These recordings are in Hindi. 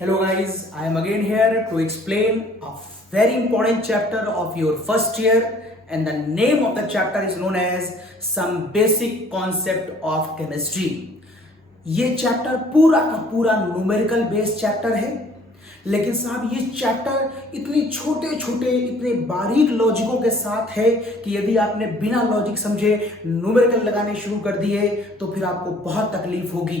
Hello guys, I am again here to explain a very important chapter of your first year, and the name of the chapter is known as Some Basic Concept of Chemistry. ये चैप्टर पूरा का पूरा न्यूमेरिकल बेस्ड चैप्टर है, लेकिन साहब ये चैप्टर इतने छोटे छोटे इतने बारीक लॉजिकों के साथ है कि यदि आपने बिना लॉजिक समझे न्यूमेरिकल लगाने शुरू कर दिए तो फिर आपको बहुत तकलीफ होगी।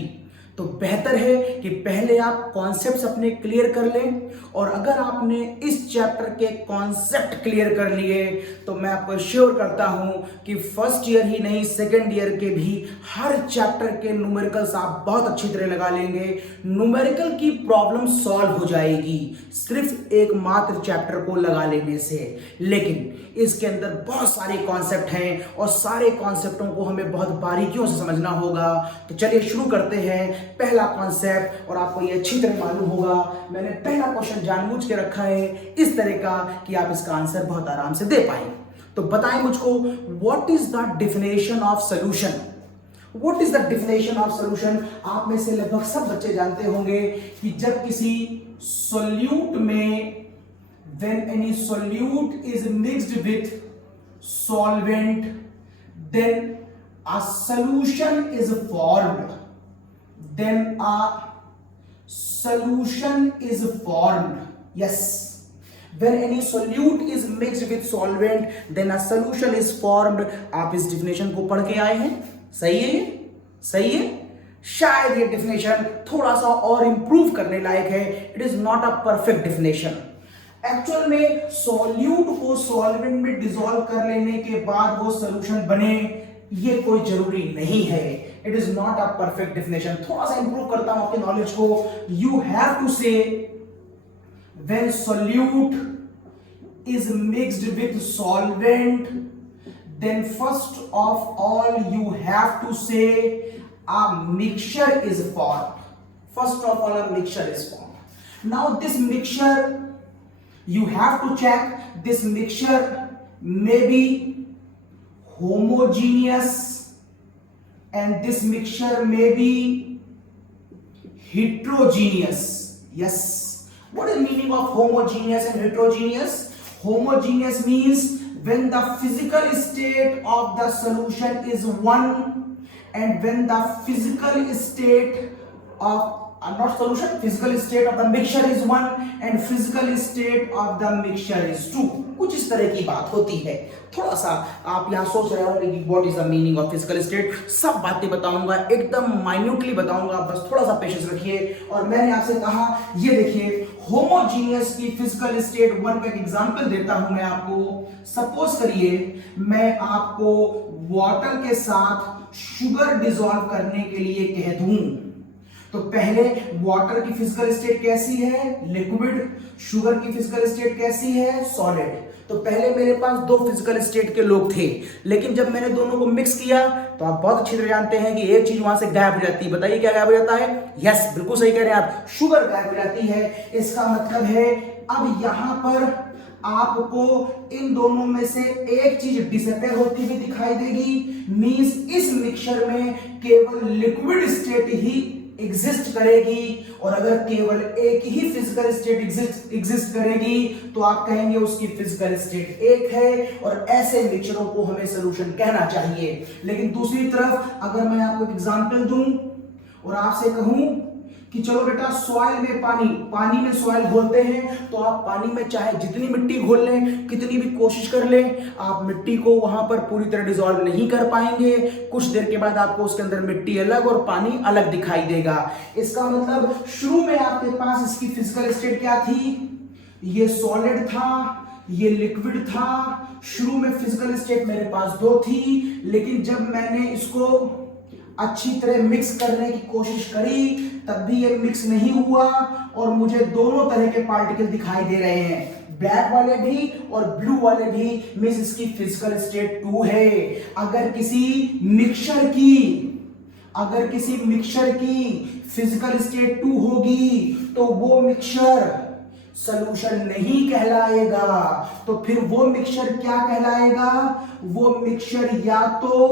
तो बेहतर है कि पहले आप कॉन्सेप्ट्स अपने क्लियर कर लें, और अगर आपने इस चैप्टर के कॉन्सेप्ट क्लियर कर लिए तो मैं आपको श्योर करता हूं कि फर्स्ट ईयर ही नहीं सेकेंड ईयर के भी हर चैप्टर के न्यूमेरिकल्स आप बहुत अच्छी तरह लगा लेंगे। न्यूमेरिकल की प्रॉब्लम सॉल्व हो जाएगी सिर्फ एक मात्र चैप्टर को लगा लेने से, लेकिन इसके अंदर बहुत सारे कॉन्सेप्ट हैं और सारे कॉन्सेप्टों को हमें बहुत बारीकियों से समझना होगा। तो चलिए शुरू करते हैं पहला कॉन्सेप्ट, और आपको ये अच्छी तरह मालूम होगा मैंने पहला क्वेश्चन जानबूझ के रखा है इस तरह का कि आप इसका आंसर बहुत आराम से दे पाए। तो बताएं मुझको, what is the definition of solution? What is the definition of solution? आप में से लगभग सब बच्चे जानते होंगे कि जब किसी सॉल्यूट में when any solute is mixed with solvent, then a solution is formed. Then a solution is formed. Yes. When any solute is mixed with solvent, then a solution is formed. आप इस definition को पढ़ के आए हैं? सही है ये? सही है? शायद ये definition थोड़ा सा और improve करने लायक है. It is not a perfect definition. Actual में सॉल्यूट को सॉल्वेंट में डिसॉल्व कर लेने के बाद वो सॉल्यूशन बने, ये कोई जरूरी नहीं है। It is not a perfect definition. थोड़ा सा इंप्रूव करता हूं आपके नॉलेज को। You have to say when solute is mixed with solvent, then first of all you have to say a mixture is formed. First of all a mixture is formed. Now this mixture, you have to check this mixture may be homogeneous and this mixture may be heterogeneous. Yes. What is the meaning of homogeneous and heterogeneous? Homogeneous means when the physical state of the solution is one, and when the physical state of not solution, physical state of the mixture is one and physical state of the mixture is two. कुछ इस तरह की बात होती है। थोड़ा सा आप यहाँ सोच रहे होंगे कि what is the meaning of physical state। सब बातें बताऊंगा, एकदम माइन्यूटली बताऊंगा, बस थोड़ा सा पेशेंस रखिए। और मैंने आपसे कहा, ये देखिए होमोजीनियस की फिजिकल स्टेट वन का एक एग्जांपल देता हूं मैं आपको। सपोज करिए मैं आपको वाटर के साथ शुगर डिसॉल्व करने के लिए कह दूं, तो पहले वाटर की फिजिकल स्टेट कैसी है? लिक्विड। शुगर की फिजिकल स्टेट कैसी है? सॉलिड। तो पहले मेरे पास दो फिजिकल स्टेट के लोग थे, लेकिन जब मैंने दोनों को मिक्स किया तो आप बहुत अच्छी तरह जानते हैं कि एक चीज वहां से गायब हो जाती है। बताइए क्या गायब हो जाता है? यस, बिल्कुल सही कह रहे हैं आप, शुगर गायब हो जाती है। इसका मतलब है अब यहां पर आपको इन दोनों में से एक चीज डिसअपेयर होती हुई दिखाई देगी। मींस इस मिक्सचर में केवल लिक्विड स्टेट ही एग्जिस्ट करेगी, और अगर केवल एक ही फिजिकल स्टेट एग्जिस्ट करेगी तो आप कहेंगे उसकी फिजिकल स्टेट एक है, और ऐसे मिक्सचरों को हमें सॉल्यूशन कहना चाहिए। लेकिन दूसरी तरफ अगर मैं आपको एक एग्जांपल दूं और आपसे कहूं कि चलो बेटा सॉइल में पानी में सॉइल घोलते हैं, तो आप पानी में चाहे जितनी मिट्टी घोल लें, कितनी भी कोशिश कर लें, आप मिट्टी को वहां पर पूरी तरह डिसॉल्व नहीं कर पाएंगे। कुछ देर के बाद आपको उसके अंदर मिट्टी अलग और पानी अलग दिखाई देगा। इसका मतलब शुरू में आपके पास इसकी फिजिकल स्टेट क्या थी? ये सॉलिड था, ये लिक्विड था। शुरू में फिजिकल स्टेट मेरे पास दो थी, लेकिन जब मैंने इसको अच्छी तरह मिक्स करने की कोशिश करी तब भी ये मिक्स नहीं हुआ, और मुझे दोनों तरह के पार्टिकल दिखाई दे रहे हैं, ब्लैक वाले भी और ब्लू वाले भी। मींस इसकी फिजिकल स्टेट टू है। अगर किसी मिक्सचर की फिजिकल स्टेट टू होगी तो वो मिक्सचर सॉल्यूशन नहीं कहलाएगा। तो फिर वो मिक्सचर क्या कहलाएगा? वो मिक्सचर या तो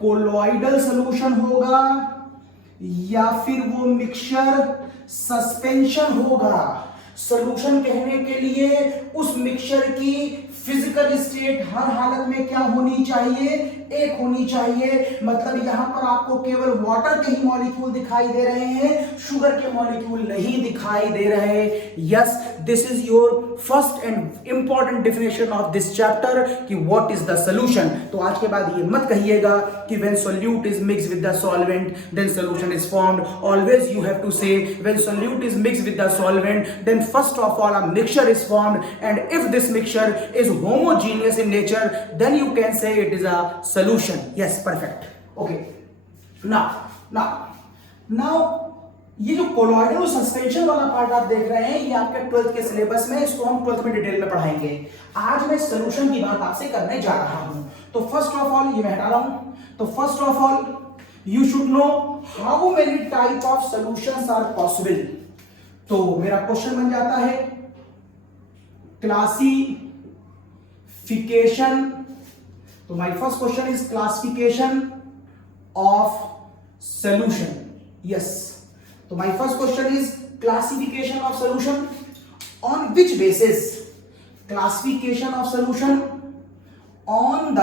कोलोइडल सॉल्यूशन होगा या फिर वो मिक्सचर सस्पेंशन होगा। सॉल्यूशन कहने के लिए उस मिक्सचर की फिजिकल स्टेट हर हालत में क्या होनी चाहिए, एक होनी चाहिए। मतलब यहां पर आपको केवल वाटर के ही मॉलिक्यूल दिखाई दे रहे हैं, शुगर के मॉलिक्यूल नहीं दिखाई दे रहे। Yes, this is your first and important definition of this chapter कि व्हाट इज द सॉल्यूशन। तो आज के बाद ये मत कहिएगा कि when solute is mix with the solvent then solution is formed. Always you have to say when solute is mix with the solvent then first of all a mixture is formed, and if this mixture is homogeneous in nature then you can say it is a solution. Yes, perfect. Okay, now ये जो कोलॉइडल और सस्पेंशन वाला पार्ट आप देख रहे हैं, ये आपके 12th के सिलेबस में, इसको हम 12th में डिटेल में पढ़ाएंगे। आज मैं सॉल्यूशन की बात आपसे करने जा रहा हूं। तो फर्स्ट ऑफ ऑल ये मैं हटा रहा हूं। तो first of all you should know how many type of solutions are possible. तो मेरा क्वेश्चन बन जाता है क्लासिफिकेशन। तो my first question is classification of solution. Yes, तो my first question is classification of solution on which basis. Classification of solution on the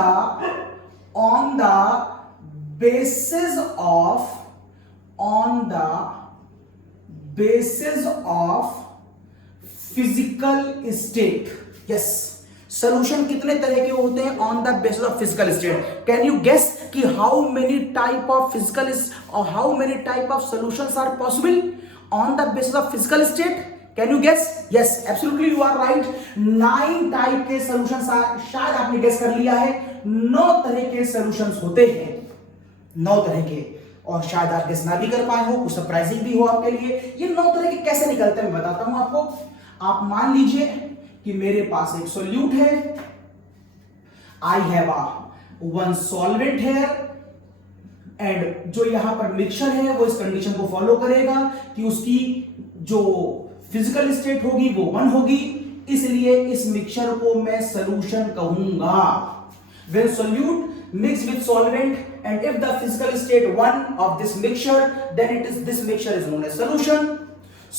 basis of physical state. Yes, solution कितने तरह के होते हैं on the basis of physical state. Can you guess कि how many type of physical or how many type of solutions are possible on the basis of physical state? Can you guess? Yes, absolutely you are right. 9 type के solutions शायद आपने guess कर लिया है। 9 तरह के solutions होते हैं, 9 तरह के, और शायद आप गेस ना भी कर पाए हो, कुछ सरप्राइजिंग भी हो आपके लिए। ये 9 तरह के कैसे निकलते हैं मैं बताता हूं आपको। आप मान लीजिए कि मेरे पास एक सॉल्यूट है, आई हैव वन सॉल्वेंट है, एंड जो यहां पर मिक्सचर है वो इस कंडीशन को फॉलो करेगा कि उसकी जो फिजिकल स्टेट होगी वो 1 होगी, इसलिए इस मिक्सचर को मैं सॉल्यूशन कहूंगा। When solute mixed with solvent and if the physical state 1 of this mixture then this mixture is known as solution.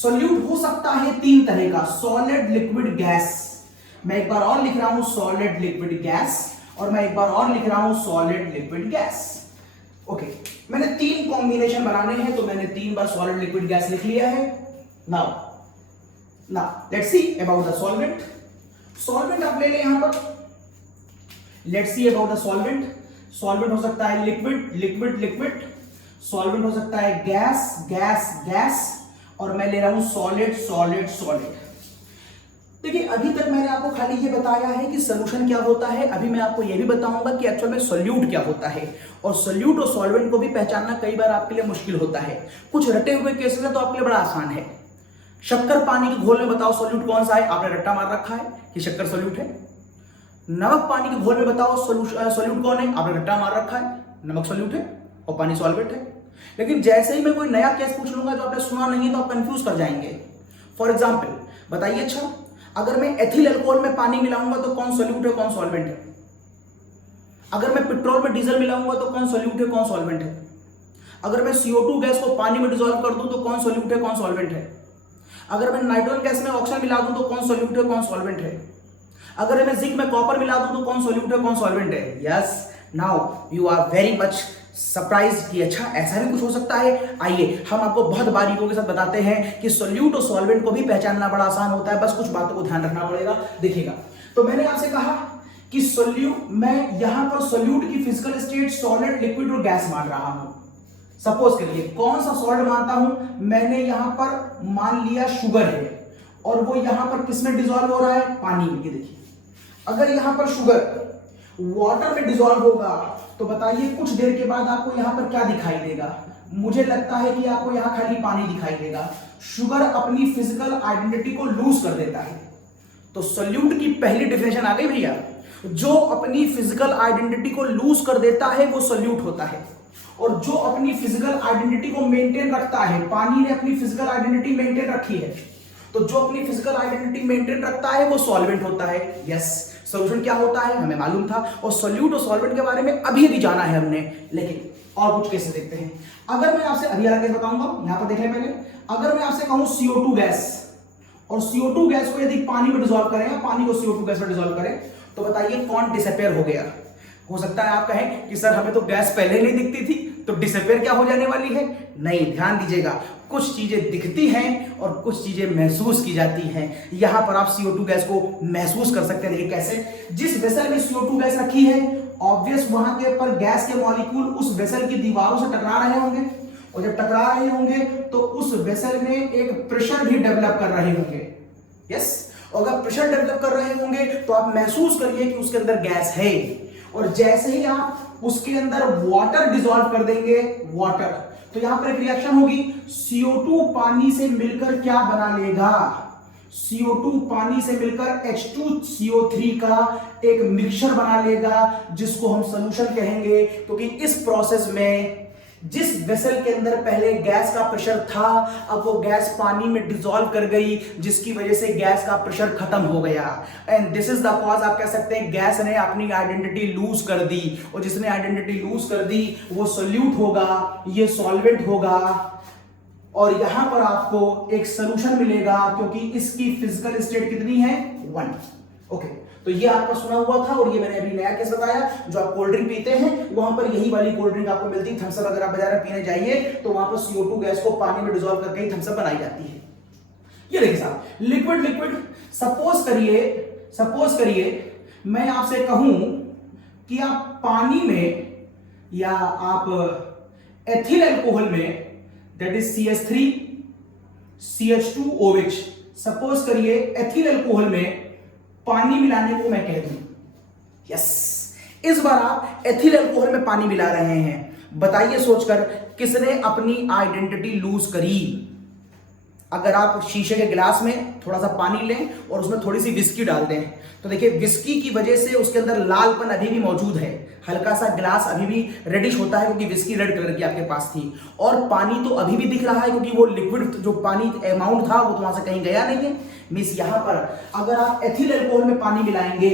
Solute हो सकता है 3 तरह का, solid, liquid, gas। मैं एक बार और लिख रहा हूं solid, liquid, gas, और मैं एक बार और लिख रहा हूं solid, liquid, gas। ओके, मैंने 3 कॉम्बिनेशन बनाने हैं, तो मैंने 3 बार solid, liquid, gas लिख लिया है। Now let's see about the solvent। solvent आप ले लें यहां पर। Let's see about the solvent। solvent हो सकता है liquid, solvent हो सकता है gas, और मैं ले रहा हूं solid। देखिए, अभी तक मैंने आपको खाली ये बताया है कि सॉल्यूशन क्या होता है। अभी मैं आपको ये भी बताऊंगा कि एक्चुअल में सॉल्यूट क्या होता है, और सॉल्यूट और सॉल्वेंट को भी पहचानना कई बार आपके लिए मुश्किल होता है। कुछ रटे हुए केसेस है तो आपके लिए बड़ा आसान है। शक्कर पानी के घोल में बताओ सॉल्यूट कौन सा है, आपने रट्टा मार रखा है कि शक्कर सॉल्यूट है। नमक पानी के घोल में बताओ सॉल्यूट कौन है, आपने रट्टा मार रखा है, नमक सॉल्यूट है और पानी सॉल्वेंट है। लेकिन जैसे ही मैं कोई नया केस पूछ लूंगा जो आपने सुना नहीं है तो आप कंफ्यूज कर जाएंगे। फॉर एग्जांपल बताइए, अच्छा अगर मैं एथिल अल्कोहल में पानी मिलाऊंगा तो कौन सॉल्यूट है, कौन सॉल्वेंट है? अगर मैं पेट्रोल में डीजल मिलाऊंगा तो कौन सॉल्यूट है, कौन सॉल्वेंट है? अगर मैं CO2 गैस को पानी में डिसॉल्व कर दूं तो कौन सॉल्यूट है, कौन सॉल्वेंट है? अगर मैं नाइट्रोजन गैस में ऑक्सीजन मिला दूं तो कौन सॉल्यूट है, कौन सॉल्वेंट है? अगर मैं जिंक में कॉपर मिला दूं तो कौन सॉल्यूट है, कौन सॉल्वेंट है? Yes, now you are very much surprise कि अच्छा ऐसा भी कुछ हो सकता है। आइए हम आपको बहुत बारीकियों के साथ बताते हैं कि सॉल्यूट और सॉल्वेंट को भी पहचानना बड़ा आसान होता है, बस कुछ बातों को ध्यान रखना पड़ेगा। देखिएगा, तो मैंने आपसे कहा कि मैं यहां पर सॉल्यूट की फिजिकल स्टेट सॉलिड, लिक्विड और गैस मान रहा हूं। सपोज करिए कौन सा सॉलिड मानता हूं, मैंने यहां पर मान लिया शुगर है, और वो यहां पर किसमें डिसॉल्व हो रहा है, पानी में। ये देखिए, अगर यहां पर शुगर वाटर में डिसॉल्व होगा तो बताइए कुछ देर के बाद आपको यहां पर क्या दिखाई देगा? मुझे लगता है कि आपको यहां खाली पानी दिखाई देगा। शुगर अपनी फिजिकल आइडेंटिटी को लूज कर देता है। तो सॉल्यूट की पहली डेफिनेशन आ गई भैया, जो अपनी फिजिकल आइडेंटिटी को लूज कर देता है वो सॉल्यूट होता है, और जो अपनी फिजिकल आइडेंटिटी को मेंटेन रखता है, पानी ने अपनी फिजिकल आइडेंटिटी मेंटेन रखी है, तो जो अपनी फिजिकल आइडेंटिटी मेंटेन रखता है वो सॉल्वेंट होता है। यस, सॉल्यूशन क्या होता है हमें मालूम था, और सॉल्यूट और सॉल्वेंट के बारे में अभी भी जाना है हमने। लेकिन और कुछ केसेस देखते हैं। अगर मैं आपसे अभी वाला केस बताऊंगा, यहां पर देख लें पहले। अगर मैं आपसे कहूं CO2 गैस, और CO2 गैस को यदि पानी में डिसॉल्व करें या पानी को CO2 गैस में डिसॉल्व करें, तो बताइए कौन डिसअपियर हो गया। हो सकता है आप कहें कि सर हमें तो गैस पहले नहीं दिखती थी, तो डिसअपियर क्या हो जाने वाली है? नहीं, ध्यान दीजिएगा, कुछ चीजें दिखती हैं और कुछ चीजें महसूस की जाती हैं। यहां पर आप CO2 गैस को महसूस कर सकते हैं। देखिए कैसे, जिस वेसल में CO2 गैस रखी है, ऑब्वियस वहां के पर गैस के मॉलिक्यूल उस वेसल की दीवारों से टकरा रहे होंगे, और जब टकरा रहे होंगे तो उस वेसल में एक प्रेशर भी डेवलप कर रहे होंगे। यस, और अगर प्रेशर डेवलप कर रहे होंगे तो आप महसूस करिए कि उसके अंदर गैस है, और जैसे ही आप उसके अंदर वाटर डिसॉल्व कर देंगे, वाटर, तो यहां पर एक रिएक्शन होगी। CO2 पानी से मिलकर क्या बना लेगा? CO2 पानी से मिलकर H2CO3 का एक मिक्सचर बना लेगा, जिसको हम सॉल्यूशन कहेंगे। क्योंकि इस प्रोसेस में जिस वेसल के अंदर पहले गैस का प्रेशर था, अब वो गैस पानी में डिसॉल्व कर गई, जिसकी वजह से गैस का प्रेशर खत्म हो गया। And this is the cause, आप कह सकते हैं गैस ने अपनी आइडेंटिटी लूज कर दी, और जिसने आइडेंटिटी लूज कर दी वो सोल्यूट होगा, ये सॉल्वेंट होगा, और यहां पर आपको एक सोल्यूशन मिलेगा, क्योंकि इसकी फिजिकल स्टेट कितनी है? 1। ओके, तो ये आपका सुना हुआ था, और ये मैंने अभी नया केस बताया। जो आप कोल्ड ड्रिंक पीते हैं, वहां पर यही वाली कोल्ड ड्रिंक आपको मिलती है। थम्स अप अगर आप बाजार में पीने जाइए तो वहां पर CO2 गैस को पानी में डिसॉल्व करके ही थम्स अप बनाई जाती है। ये देखिए साहब, लिक्विड लिक्विड। सपोज करिए मैं आपसे कहूं कि आप पानी में या आप एथिल अल्कोहल में, that is CH3 CH2OH, suppose करिए एथिल अल्कोहल में पानी मिलाने को मैं कह दूं। यस, इस बार आप एथिल अल्कोहल में पानी मिला रहे हैं। बताइए सोचकर, किसने अपनी आइडेंटिटी लूज करी? अगर आप शीशे के गिलास में थोड़ा सा पानी लें और उसमें थोड़ी सी विस्की डाल दें, तो देखिए विस्की की वजह से उसके अंदर लालपन अभी भी मौजूद है, हल्का सा गिलास अभी भी रेडिश होता है, क्योंकि विस्की रेड कलर की आपके पास थी, और पानी तो अभी भी दिख रहा है, क्योंकि वो लिक्विड जो पानी अमाउंट था वो तो वहां से कहीं गया नहीं है। मींस यहां पर अगर आप एथिल अल्कोहल में पानी मिलाएंगे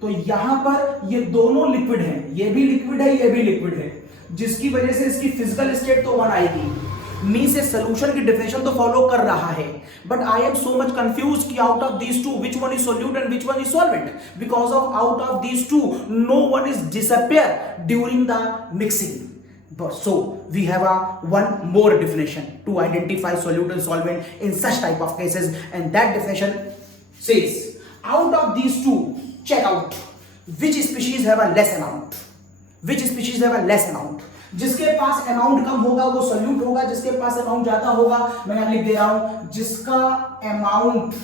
तो यहां पर ये दोनों लिक्विड हैं, ये भी लिक्विड है, ये भी लिक्विड है, जिसकी वजह से इसकी फिजिकल स्टेट तो 1 आएगी। मींस ए सॉल्यूशन की डेफिनेशन तो फॉलो कर रहा है, but I am so much confuse कि out of these two which one is solute and which one is solvent, because of out of these two no one is disappear during the mixing. So we have one more definition to identify solute and solvent in such type of cases, and that definition says out of these two, check out which species have a less amount. Which species have a less amount? जिसके पास अमाउंट कम होगा वो सोल्यूट होगा, जिसके पास अमाउंट ज्यादा होगा, मैं यहां लिख दे रहा हूं जिसका अमाउंट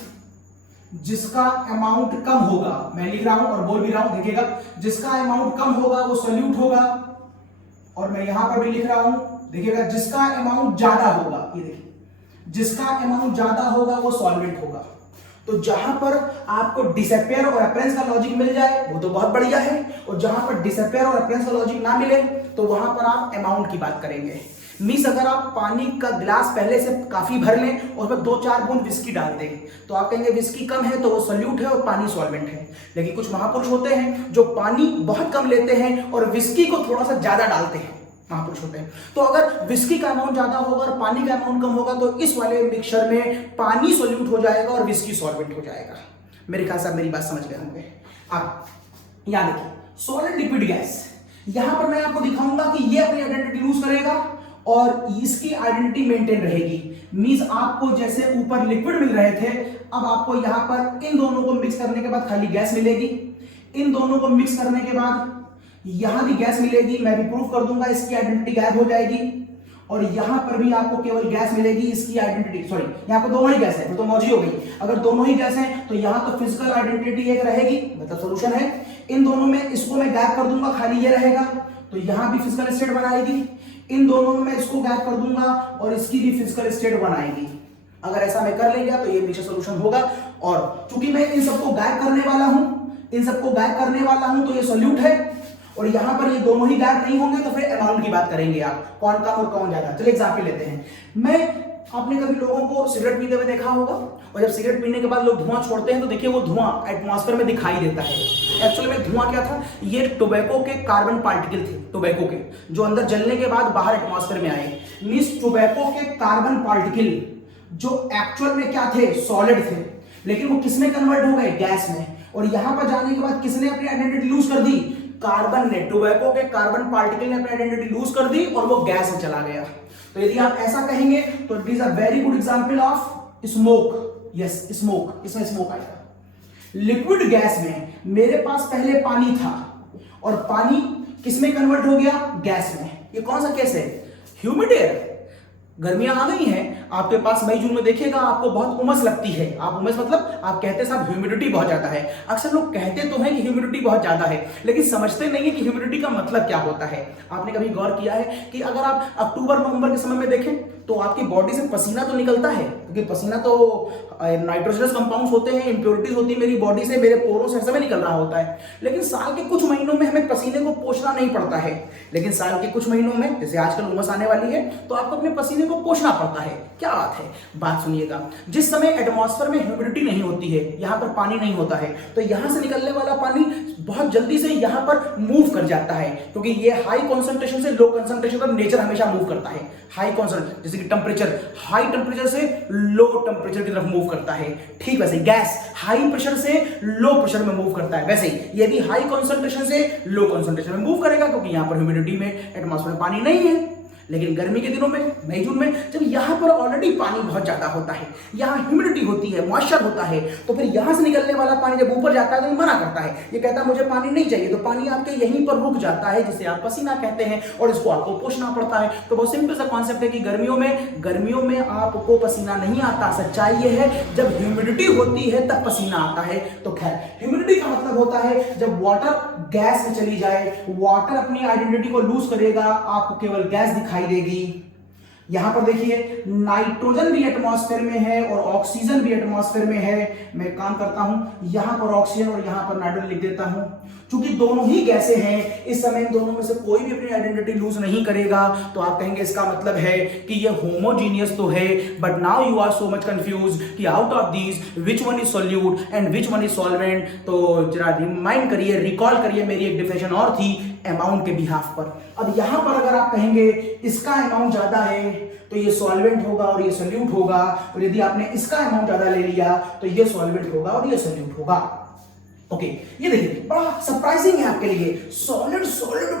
कम होगा, मैं लिख रहा हूं और बोल भी रहा हूं, देखिएगा, जिसका अमाउंट कम होगा वो सोल्यूट होगा, और मैं यहां पर भी लिख रहा हूं, देखिएगा, जिसका अमाउंट ज्यादा होगा, ये देखिए, जिसका अमाउंट ज्यादा होगा वो सॉल्वेंट होगा। तो जहां पर आपको डिसअपियर और अपीयरेंस का लॉजिक मिल जाए वो तो बहुत बढ़िया है, और जहां पर डिसअपियर और अपीयरेंस का लॉजिक ना मिले तो वहां पर आप अमाउंट की बात करेंगे। मींस अगर आप पानी का गिलास पहले से काफी भर लें और उसमें 2-4 बूंद विस्की डाल दें, तो आप कहेंगे विस्की कम है तो वो सोल्यूट है और पानी सॉल्वेंट है। लेकिन कुछ महापुरुष होते हैं जो पानी बहुत कम लेते हैं और विस्की को थोड़ा सा ज्यादा डालते हैं, महापुरुष होते हैं। तो अगर विस्की का अमाउंट ज्यादा होगा और पानी का अमाउंट कम होगा तो इस वाले मिक्सचर में पानी सोल्यूट हो जाएगा और विस्की सॉल्वेंट हो जाएगा। मेरे ख्याल से आप मेरी बात समझ गए होंगे। अब यहां देखिए, सॉलिड लिक्विड गैस, यहां पर मैं आपको दिखाऊंगा कि ये अपनी आइडेंटिटी लूज करेगा और इसकी आइडेंटिटी मेंटेन रहेगी। मींस आपको जैसे ऊपर लिक्विड मिल रहे थे, अब आपको यहां पर इन दोनों को मिक्स करने के बाद खाली गैस मिलेगी, इन दोनों को मिक्स करने के बाद यहां भी गैस मिलेगी, मैं भी प्रूफ कर दूंगा, इसकी आइडेंटिटी गायब हो जाएगी, और यहां पर भी आपको केवल गैस मिलेगी, इसकी आइडेंटिटी, सॉरी यहां पर दोनों ही गैस है तो मौजी हो गई। अगर दोनों ही गैस है तो यहां तो फिजिकल आइडेंटिटी एक रहेगी, मतलब सॉल्यूशन है। इन दोनों में इसको मैं गायब कर दूंगा, खाली ये रहेगा, तो यहां भी फिजिकल स्टेट बनाएगी। इन दोनों में मैं इसको गायब कर दूंगा और इसकी भी फिजिकल स्टेट बनाएगी। अगर ऐसा मैं कर लेगा तो ये मिक्सचर सॉल्यूशन होगा, और चूंकि मैं इन सबको गायब करने वाला हूं, तो ये सोल्यूट है, और यहां पर ये दोनों ही गायब नहीं होंगे, तो फिर अमाउंट की बात करेंगे आप, कौन कम और कौन ज्यादा। चलिए एग्जांपल लेते हैं, मैं आपने कभी लोगों को सिगरेट पीते हुए देखा होगा, और जब सिगरेट पीने के बाद लोग धुआं छोड़ते हैं तो देखिए वो धुआं एटमॉस्फेयर में दिखाई देता है। एक्चुअली में धुआं क्या था, ये टोबैको के कार्बन पार्टिकल थे, टोबैको के, जो अंदर जलने के बाद बाहर एटमॉस्फेयर में आए। मींस टोबैको के कार्बन पार्टिकल जो एक्चुअल में क्या थे, सॉलिड थे, लेकिन वो किसमें कन्वर्ट हो गए, गैस में। और यहां पर जाने के बाद किसने अपनी आइडेंटिटी लूज कर दी, कार्बन ने, टोबैको के कार्बन पार्टिकल ने अपनी आइडेंटिटी लूज कर दी और वो गैस में चला गया। तो यदि आप ऐसा कहेंगे तो it is a very good example of smoke. Yes, smoke, इसमें स्मोक आएगा। लिक्विड गैस में मेरे पास पहले पानी था और पानी किसमें कन्वर्ट हो गया, गैस में। ये कौन सा केस है, ह्यूमिड एयर। गर्मियां आ गई हैं, आपके पास मई जून में देखिएगा आपको बहुत उमस लगती है। आप उमस मतलब आप कहते हैं साहब ह्यूमिडिटी बहुत ज्यादा है। अक्सर लोग कहते तो हैं कि ह्यूमिडिटी बहुत ज्यादा है, लेकिन समझते नहीं है कि ह्यूमिडिटी का मतलब क्या होता है। आपने कभी गौर किया है कि अगर आप अक्टूबर नवंबर के समय में देखें तो आपकी बॉडी से पसीना तो निकलता है, क्योंकि पसीना तो नाइट्रोजनस कंपाउंड्स होते हैं, इंप्योरिटीज होती है मेरी बॉडी से, मेरे पोरों से समय निकल रहा होता है। लेकिन साल के कुछ महीनों में हमें पसीने को पोंछना नहीं पड़ता है, लेकिन साल के कुछ महीनों में, जैसे आजकल उमस आने वाली है, तो आपको अपने पसीने को पोंछना पड़ता है। क्या बात है, बात सुनिएगा। जिस समय एटमॉस्फेयर में ह्यूमिडिटी नहीं होती है, यहां पर पानी नहीं होता है, तो यहां से निकलने वाला पानी बहुत जल्दी से यहां पर मूव कर जाता है, क्योंकि ये हाई कॉन्सेंट्रेशन से लो कॉन्सेंट्रेशन का नेचर हमेशा मूव करता है। हाई कॉन्सेंट्रेशन जैसे कि टेम्परेचर, हाई टेम्परेचर से लो टेम्परेचर की तरफ मूव करता है। ठीक वैसे गैस हाई प्रेशर से लो प्रेशर में मूव करता है, वैसे ही ये भी हाई कॉन्सेंट्रेशन से लो कॉन्सेंट्रेशन में मूव करेगा, क्योंकि यहां पर ह्यूमिडिटी में एटमॉस्फेयर में पानी नहीं है। लेकिन गर्मी के दिनों में, मई जून में, जब यहां पर ऑलरेडी पानी बहुत ज्यादा होता है, यहां ह्यूमिडिटी होती है, मॉइस्चर होता है, तो फिर यहां से निकलने वाला पानी जब ऊपर जाता है तो ये मना करता है, ये कहता है मुझे पानी नहीं चाहिए, तो पानी आपके यहीं पर रुक जाता है, जिसे आप पसीना कहते हैं, और इसको आपको पोंछना पड़ता है। तो बहुत सिंपल सा कॉन्सेप्ट है कि गर्मियों में आपको पसीना नहीं आता। सच्चाई ये है जब ह्यूमिडिटी होती है तब पसीना आता है। तो खैर, ह्यूमिडिटी का मतलब होता है जब वाटर गैस में चली जाए, वाटर अपनी आइडेंटिटी को लूज करेगा, आपको केवल गैस दिखाई देगी। यहां पर देखिए नाइट्रोजन भी एटमॉस्फेयर में है और ऑक्सीजन भी एटमॉस्फेयर में है। मैं काम करता हूं, यहां पर ऑक्सीजन और यहां पर नाइट्रोजन लिख देता हूं। चूंकि दोनों ही गैसें हैं, इस समय इन दोनों में से कोई भी अपनी आइडेंटिटी लूज नहीं करेगा, तो आप कहेंगे इसका मतलब है कि ये होमोजीनियस तो है, but now you are so much confuse कि out of these which one is solute and which one is solvent. तो जरा रिमाइंड करिए, रिकॉल करिए, मेरी एक डिफिनेशन और थी अमाउंट के बिहाफ पर। अब यहां पर अगर आप कहेंगे इसका अमाउंट ज्यादा है तो ये सॉल्वेंट होगा और ये सोल्यूट होगा, और यदि आपने इसका अमाउंट ज्यादा ले लिया तो ये सॉल्वेंट होगा और ये सोल्यूट होगा। ओके, ये देखिए बड़ा सरप्राइजिंग है आपके लिए, सॉलिड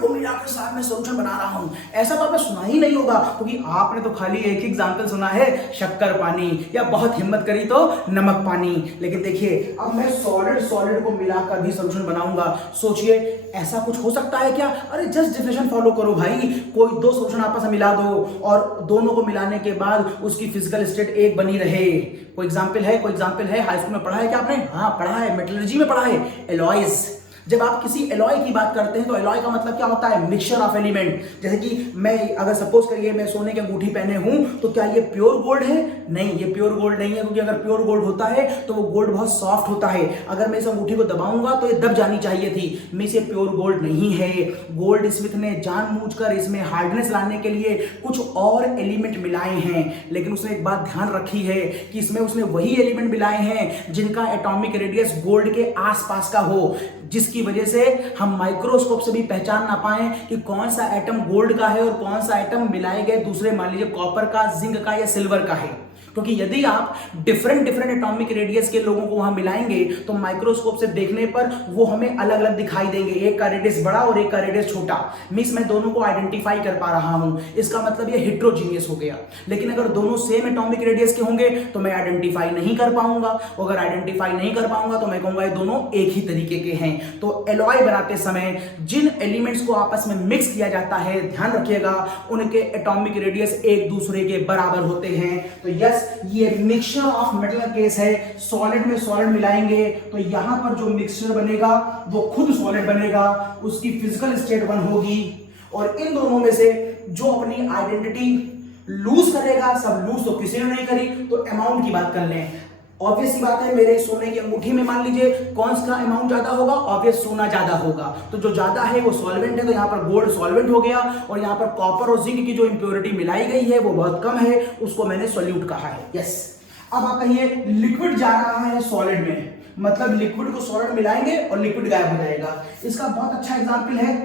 को मिलाकर साथ में सॉल्यूशन बना रहा हूं। ऐसा तो आपने सुना ही नहीं होगा, क्योंकि आपने तो खाली एक ही एग्जांपल सुना है, शक्कर पानी, या बहुत हिम्मत करी तो नमक पानी। लेकिन देखिए अब मैं सॉलिड को मिलाकर भी सॉल्यूशन बनाऊंगा। सोचिए ऐसा कुछ हो सकता है क्या? अरे जस्ट डेफिनेशन फॉलो करो भाई, कोई दो सॉल्यूशन आपस में मिला दो और दोनों को मिलाने के बाद उसकी फिजिकल स्टेट एक बनी रहे। कोई एग्जांपल है, हाई स्कूल में पढ़ा है क्या आपने? हाँ पढ़ा है, मेटलर्जी में पढ़ा है, एलॉयज। जब आप किसी एलॉय की बात करते हैं तो एलॉय का मतलब क्या होता है? Mixture of element. जैसे कि मैं अगर सपोज करिए मैं सोने की अंगूठी पहने हूं, तो क्या ये प्योर गोल्ड है? नहीं, ये प्योर गोल्ड नहीं है, क्योंकि अगर प्योर गोल्ड होता है तो वो गोल्ड बहुत सॉफ्ट होता है। अगर मैं इस अंगूठी को दबाऊंगा तो ये दब जानी चाहिए थी। मैं इसे प्योर गोल्ड नहीं है। गोल्ड स्मिथ ने जानबूझकर इसमें हार्डनेस लाने के लिए कुछ और एलिमेंट मिलाए हैं, लेकिन उसने एक बात ध्यान रखी है कि इसमें उसने वही एलिमेंट मिलाए हैं जिनका एटॉमिक रेडियस गोल्ड के आसपास का हो, जिसकी वजह से हम माइक्रोस्कोप से भी पहचान ना पाए कि कौन सा एटम गोल्ड का है और कौन सा एटम मिलाए गए दूसरे, मान लीजिए कॉपर का, जिंक का या सिल्वर का है। क्योंकि यदि आप डिफरेंट एटॉमिक रेडियस के लोगों को वहां मिलाएंगे तो माइक्रोस्कोप से देखने पर वो हमें अलग अलग दिखाई देंगे, एक का रेडियस बड़ा और एक का रेडियस छोटा। मिस मैं दोनों को आइडेंटिफाई कर पा रहा हूं, इसका मतलब ये हेट्रोजीनियस हो गया। लेकिन अगर दोनों सेम एटॉमिक रेडियस के होंगे तो मैं आइडेंटिफाई नहीं कर पाऊंगा, अगर आइडेंटिफाई नहीं कर पाऊंगा तो मैं कहूंगा ये दोनों एक ही तरीके के हैं। तो एलॉय बनाते समय जिन एलिमेंट्स को आपस में मिक्स किया जाता है, ध्यान रखिएगा उनके एटॉमिक रेडियस एक दूसरे के बराबर होते हैं। तो यस, ये मिक्सचर ऑफ मेटल केस है। सॉलिड में सॉलिड मिलाएंगे तो यहां पर जो मिक्सचर बनेगा वो खुद सॉलिड बनेगा, उसकी फिजिकल स्टेट वन होगी। और इन दोनों में से जो अपनी आइडेंटिटी लूज करेगा, सब लूज तो किसी ने नहीं करी, तो अमाउंट की बात कर लें। ऑब्वियस सी बात है, मेरे सोने की अंगूठी में मान लीजिए कौन सा अमाउंट ज्यादा होगा, ऑब्वियस सोना ज्यादा होगा, तो जो ज्यादा है वो सॉल्वेंट है, तो यहाँ पर गोल्ड सॉल्वेंट हो गया, और यहाँ पर कॉपर और जिंक की जो इंप्योरिटी मिलाई गई है वो बहुत कम है, उसको मैंने सॉल्यूट कहा है। यस। अब आप कहिए लिक्विड जा रहा है सॉलिड में, मतलब लिक्विड को सॉलिड मिलाएंगे और लिक्विड गायब हो जाएगा। इसका बहुत अच्छा एग्जाम्पल है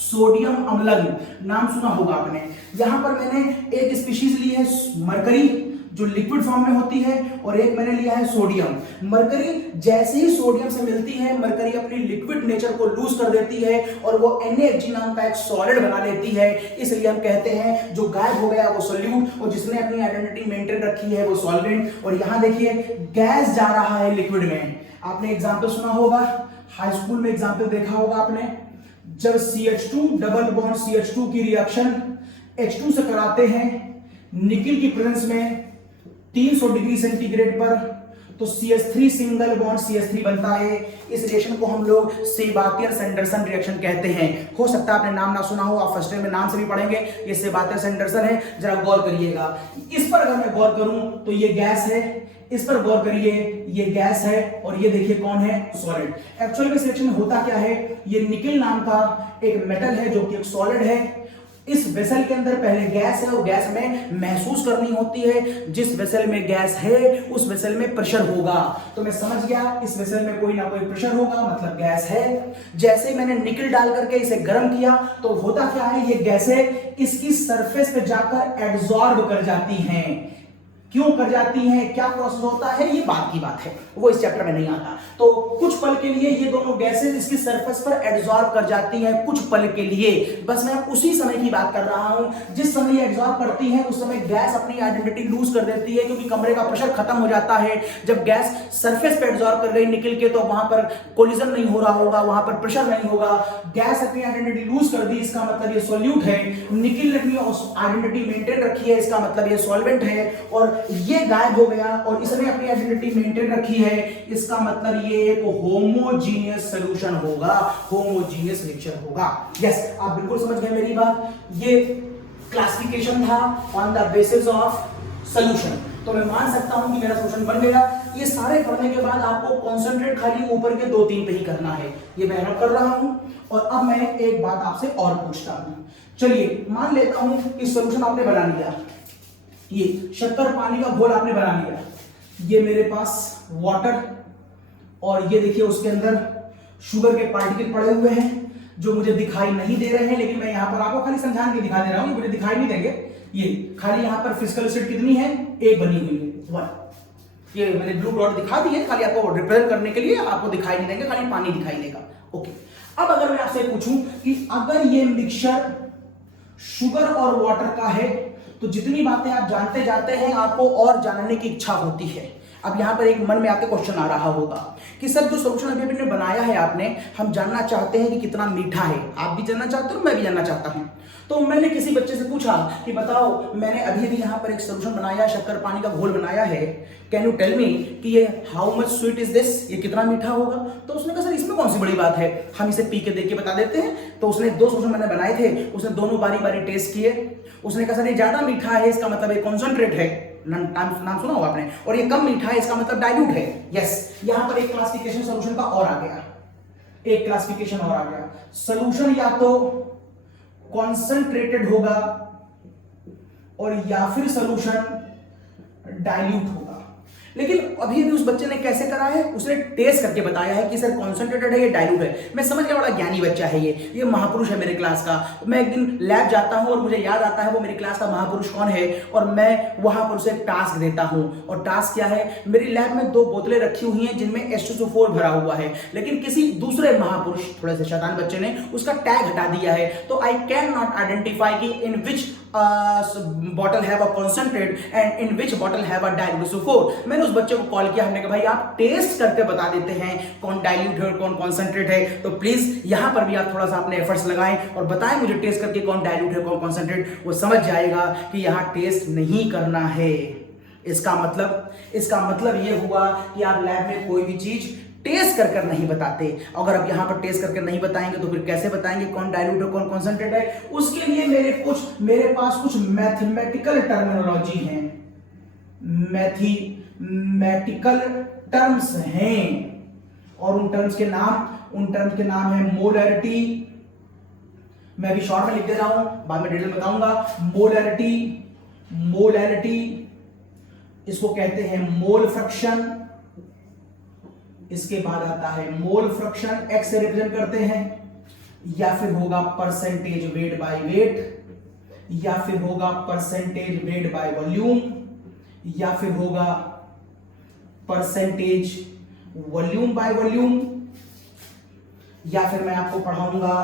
सोडियम अम्लग, नाम सुना होगा आपने। यहां पर मैंने एक स्पीशीज ली है मरकरी, जो लिक्विड फॉर्म में होती है, और एक मैंने लिया है सोडियम। मरकरी जैसे ही सोडियम से मिलती है, मरकरी अपनी लिक्विड नेचर को लूज कर देती है और वो NaHg नाम का एक सॉलिड बना लेती है, इसलिए हम कहते हैं जो गायब हो गया वो सोल्यूट, और जिसने अपनी आइडेंटिटी मेंटेन रखी है वो सॉल्वेंट। और यहां देखिए गैस जा रहा है लिक्विड में। आपने एग्जाम्पल सुना होगा, हाई स्कूल में एग्जाम्पल देखा होगा आपने, जब CH2 डबल बॉन्ड CH2 की रिएक्शन H2 से कराते हैं निकिल की प्रेजेंस में 300 डिग्री सेंटीग्रेड पर, तो CH3 सिंगल बॉन्ड CH3 बनता है। इस रिएक्शन को हम लोग सेबातियर-सैंडरसन रिएक्शन कहते हैं। हो सकता है आपने नाम ना सुना हो, आप फर्स्ट ईयर में नाम से भी पढ़ेंगे, ये सेबातियर-सैंडरसन है, जरा गौर करिएगा। इस पर अगर मैं गौर करूं तो ये गैस है, इस पर गौर करिए ये गैस है, और ये देखिए कौन है, सॉलिड। एक्चुअली इस रिएक्शन में होता क्या है, ये निकिल नाम का एक मेटल है जो कि एक सॉलिड है। इस वेसल के अंदर पहले गैस है, और गैस में महसूस करनी होती है, जिस वेसल में गैस है उस वेसल में प्रेशर होगा। तो मैं समझ गया इस वेसल में कोई ना कोई प्रेशर होगा, मतलब गैस है। जैसे मैंने निकिल डाल करके इसे गर्म किया तो होता क्या है, ये गैसें इसकी सरफेस पे जाकर एब्जॉर्ब कर जाती हैं। क्यों कर जाती हैं, क्या प्रोसेस होता है, ये बात की बात है, वो इस चैप्टर में नहीं आता। तो कुछ पल के लिए ये दोनों गैसेस इसकी सरफेस पर एब्जॉर्ब कर जाती हैं, कुछ पल के लिए। बस मैं उसी समय की बात कर रहा हूं जिस समय ये एब्जॉर्ब करती हैं, उस समय गैस अपनी आइडेंटिटी लूज कर देती है, क्योंकि कमरे का प्रेशर खत्म हो जाता है। जब गैस सरफेस पे एब्जॉर्ब कर गई निकल के, तो वहां पर कोलिजन नहीं हो रहा होगा, वहां पर प्रेशर नहीं होगा, गैस अपनी आइडेंटिटी लूज कर दी, इसका मतलब ये सॉल्यूट है। निकिल ने अपनी आइडेंटिटी मेंटेन रखी है, इसका मतलब ये सॉल्वेंट है। और ये गायब हो गया और इसने अपनी आइडेंटिटी मेंटेन रखी है, इसका मतलब ये एक होमोजीनियस सॉल्यूशन होगा, होमोजीनियस मिक्सचर होगा। यस, आप बिल्कुल समझ गए मेरी बात। ये क्लासिफिकेशन था on the basis of solution. तो मैं मान सकता हूं कि मेरा सॉल्यूशन बन गया। ये सारे करने के बाद आपको कॉन्सेंट्रेट खाली ऊपर के 2-3 पे ही करना है, ये मैं नोट कर रहा हूं। और अब मैं एक बात आपसे और पूछता हूं। चलिए मान लेता हूं कि सॉल्यूशन आपने बना लिया, ये शक्कर पानी का घोल आपने बना लिया, ये मेरे पास वाटर, और ये देखिए उसके अंदर शुगर के पार्टिकल पड़े हुए हैं जो मुझे दिखाई नहीं दे रहे हैं, लेकिन मैं यहां पर आपको खाली समझाने के दिखा दे रहा हूं, मुझे दिखाई नहीं देंगे। ये खाली यहां पर फिजिकल स्टेट कितनी है, एक बनी हुई है, 1। ये मैंने ब्लू डॉट दिखा दी है खाली आपको रिप्रेजेंट करने के लिए, आपको दिखाई नहीं देंगे, खाली पानी दिखाई देगा। ओके, अब अगर मैं आपसे पूछूं कि अगर ये मिक्सचर शुगर और वाटर का है, तो जितनी बातें आप जानते जाते हैं आपको और जानने की इच्छा होती है। अब यहां पर एक मन में आके क्वेश्चन आ रहा होगा कि सर जो सॉल्यूशन अभी आपने बनाया है आपने, हम जानना चाहते हैं कि कितना मीठा है। आप भी जानना चाहते हो, मैं भी जानना चाहता हूं। तो मैंने किसी बच्चे से पूछा कि बताओ, मैंने अभी भी यहाँ पर एक सॉल्यूशन बनाया, शक्कर पानी का घोल बनाया है, कैन यू टेल मी कि ये how much sweet is this, ये कितना मीठा होगा। तो उसने कहा सर इसमें कौन सी बड़ी बात है, हम इसे पी के देख के बता देते हैं। तो उसने 2 सॉल्यूशन मैंने बनाए थे, उसने दोनों बारी बारी टेस्ट किए। उसने कहा सर ये ज्यादा मीठा है, इसका मतलब ये कॉन्सेंट्रेट है, नाम सुना होगा आपने, और ये कम मीठा है, इसका मतलब डाइल्यूट है। यस, यहां पर एक क्लासिफिकेशन सॉल्यूशन का और आ गया, एक क्लासिफिकेशन और आ गया। सॉल्यूशन या तो कॉन्सेंट्रेटेड होगा और या फिर सॉल्यूशन डाइल्यूट होगा। लेकिन अभी भी उस बच्चे ने कैसे करा है, उसने टेस्ट करके बताया है कि सर कॉन्सेंट्रेटेड है या डाइल्यूट है। मैं समझ गया, बड़ा ज्ञानी बच्चा है ये महापुरुष है मेरे क्लास का। मैं एक दिन लैब जाता हूं और मुझे याद आता है वो मेरी क्लास का महापुरुष कौन है, और मैं वहां पर उसे एक टास्क देता हूं। और टास्क क्या है, मेरी लैब में 2 बोतलें रखी हुई हैं जिनमें H2SO4 भरा हुआ है, लेकिन किसी दूसरे महापुरुष, थोड़े से शैतान बच्चे ने उसका टैग हटा दिया है। तो आई कैन नॉट आइडेंटिफाई कि in which bottle have a concentrate and in which bottle have a dilute. मैंने उस बच्चे को कॉल किया, हमने कहा भाई आप टेस्ट करके बता देते हैं कौन डाइल्यूट है और कौन कॉन्सेंट्रेट है, तो प्लीज यहां पर भी आप थोड़ा सा अपने एफर्ट्स लगाएं और बताएं मुझे टेस्ट करके कौन डाइल्यूट है कौन कॉन्सेंट्रेट। वो समझ जाएगा कि यहां टेस्ट नहीं करना है। इसका मतलब ये हुआ कि आप लैब में कोई भी चीज टेस्ट कर नहीं बताते। अगर आप यहां पर टेस्ट करके नहीं बताएंगे तो फिर कैसे बताएंगे कौन डाइल्यूट है कौन कॉन्सेंट्रेट है। उसके लिए मेरे पास कुछ मैथमेटिकल टर्मिनोलॉजी है, मैथमेटिकल टर्म्स हैं और उन टर्म्स के नाम है मोलैरिटी। मैं भी शॉर्ट में लिख दे रहा हूं, बाद में डिटेल बताऊंगा। मोलैरिटी इसको कहते हैं मोल फ्रैक्शन। इसके बाद आता है मोल फ्रैक्शन, एक्स से रिप्रेजेंट करते हैं, या फिर होगा परसेंटेज वेट बाय वेट, या फिर होगा परसेंटेज वेट बाय वॉल्यूम, या फिर होगा परसेंटेज वॉल्यूम बाय वॉल्यूम, या फिर मैं आपको पढ़ाऊंगा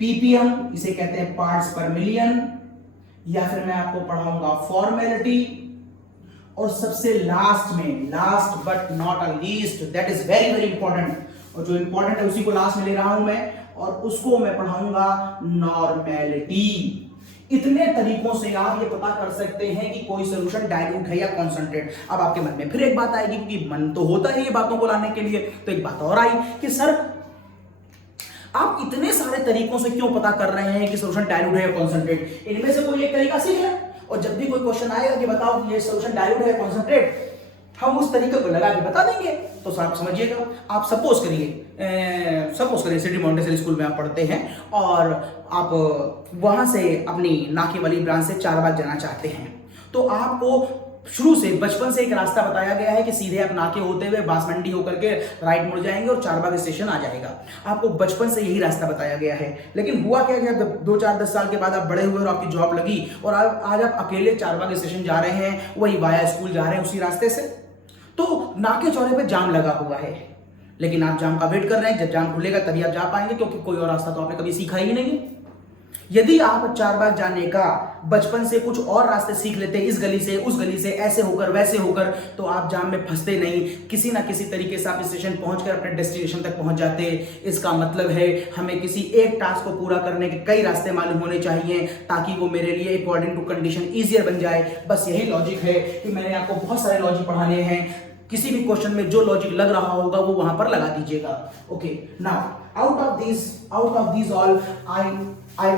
पीपीएम, इसे कहते हैं पार्ट्स पर मिलियन, या फिर मैं आपको पढ़ाऊंगा फॉर्मेलिटी, और सबसे लास्ट में, last but not a least, that is very very important, और जो इंपॉर्टेंट है उसी को लास्ट में ले रहा हूं मैं, और उसको मैं पढ़ाऊंगा नॉर्मेलिटी। इतने तरीकों से आप ये पता कर सकते हैं कि कोई सोल्यूशन डाइल्यूट है या कॉन्सेंट्रेट। अब आपके मन में फिर एक बात आएगी, क्योंकि मन तो होता है ये बातों को लाने के लिए, तो एक बात और आई कि सर आप इतने सारे तरीकों से क्यों पता कर रहे हैं कि सोल्यूशन डाइल्यूट है या कॉन्सेंट्रेट? इनमें से कोई एक तरीका सीख ले, और जब भी कोई क्वेश्चन आएगा कि बताओ कि ये सोल्यूशन डाइल्यूट है या कॉन्सेंट्रेट, हम उस तरीके को लगा के बता देंगे। तो आप समझिएगा, आप सपोज करिए सिटी मॉन्टेसरी स्कूल में आप पढ़ते हैं और आप वहां से अपनी नाके वाली ब्रांच से चारबाग जाना चाहते हैं, तो आपको शुरू से बचपन से एक रास्ता बताया गया है कि सीधे आप नाके होते हुए बांसमंडी होकर के राइट मुड़ जाएंगे और चारबाग स्टेशन आ जाएगा। आपको बचपन से यही रास्ता बताया गया है। लेकिन हुआ क्या, जब 2-4-10 साल के बाद आप बड़े हुए और आपकी जॉब लगी और आज आप अकेले चारबाग स्टेशन जा रहे हैं, वही वाया स्कूल जा रहे हैं उसी रास्ते से, तो नाके चौराहे पे जाम लगा हुआ है। लेकिन आप जाम का वेट कर रहे हैं, जब जाम खुलेगा तभी आप जा पाएंगे, क्योंकि कोई और रास्ता तो आपने कभी सीखा ही नहीं। यदि आप चारबाग जाने का बचपन से कुछ और रास्ते सीख लेते, इस गली से उस गली से, ऐसे होकर वैसे होकर, तो आप जाम में फंसते नहीं, किसी ना किसी तरीके से आप स्टेशन पहुंचकर अपने डेस्टिनेशन तक पहुंच जाते। इसका मतलब है हमें किसी एक टास्क को पूरा करने के कई रास्ते मालूम होने चाहिए, ताकि वो मेरे लिए अकॉर्डिंग टू कंडीशन ईजियर बन जाए। बस यही लॉजिक है कि मैंने आपको बहुत सारे लॉजिक पढ़ाने हैं। किसी भी क्वेश्चन में जो लॉजिक लग रहा होगा वो वहां पर लगा दीजिएगा। Okay, now out of these all I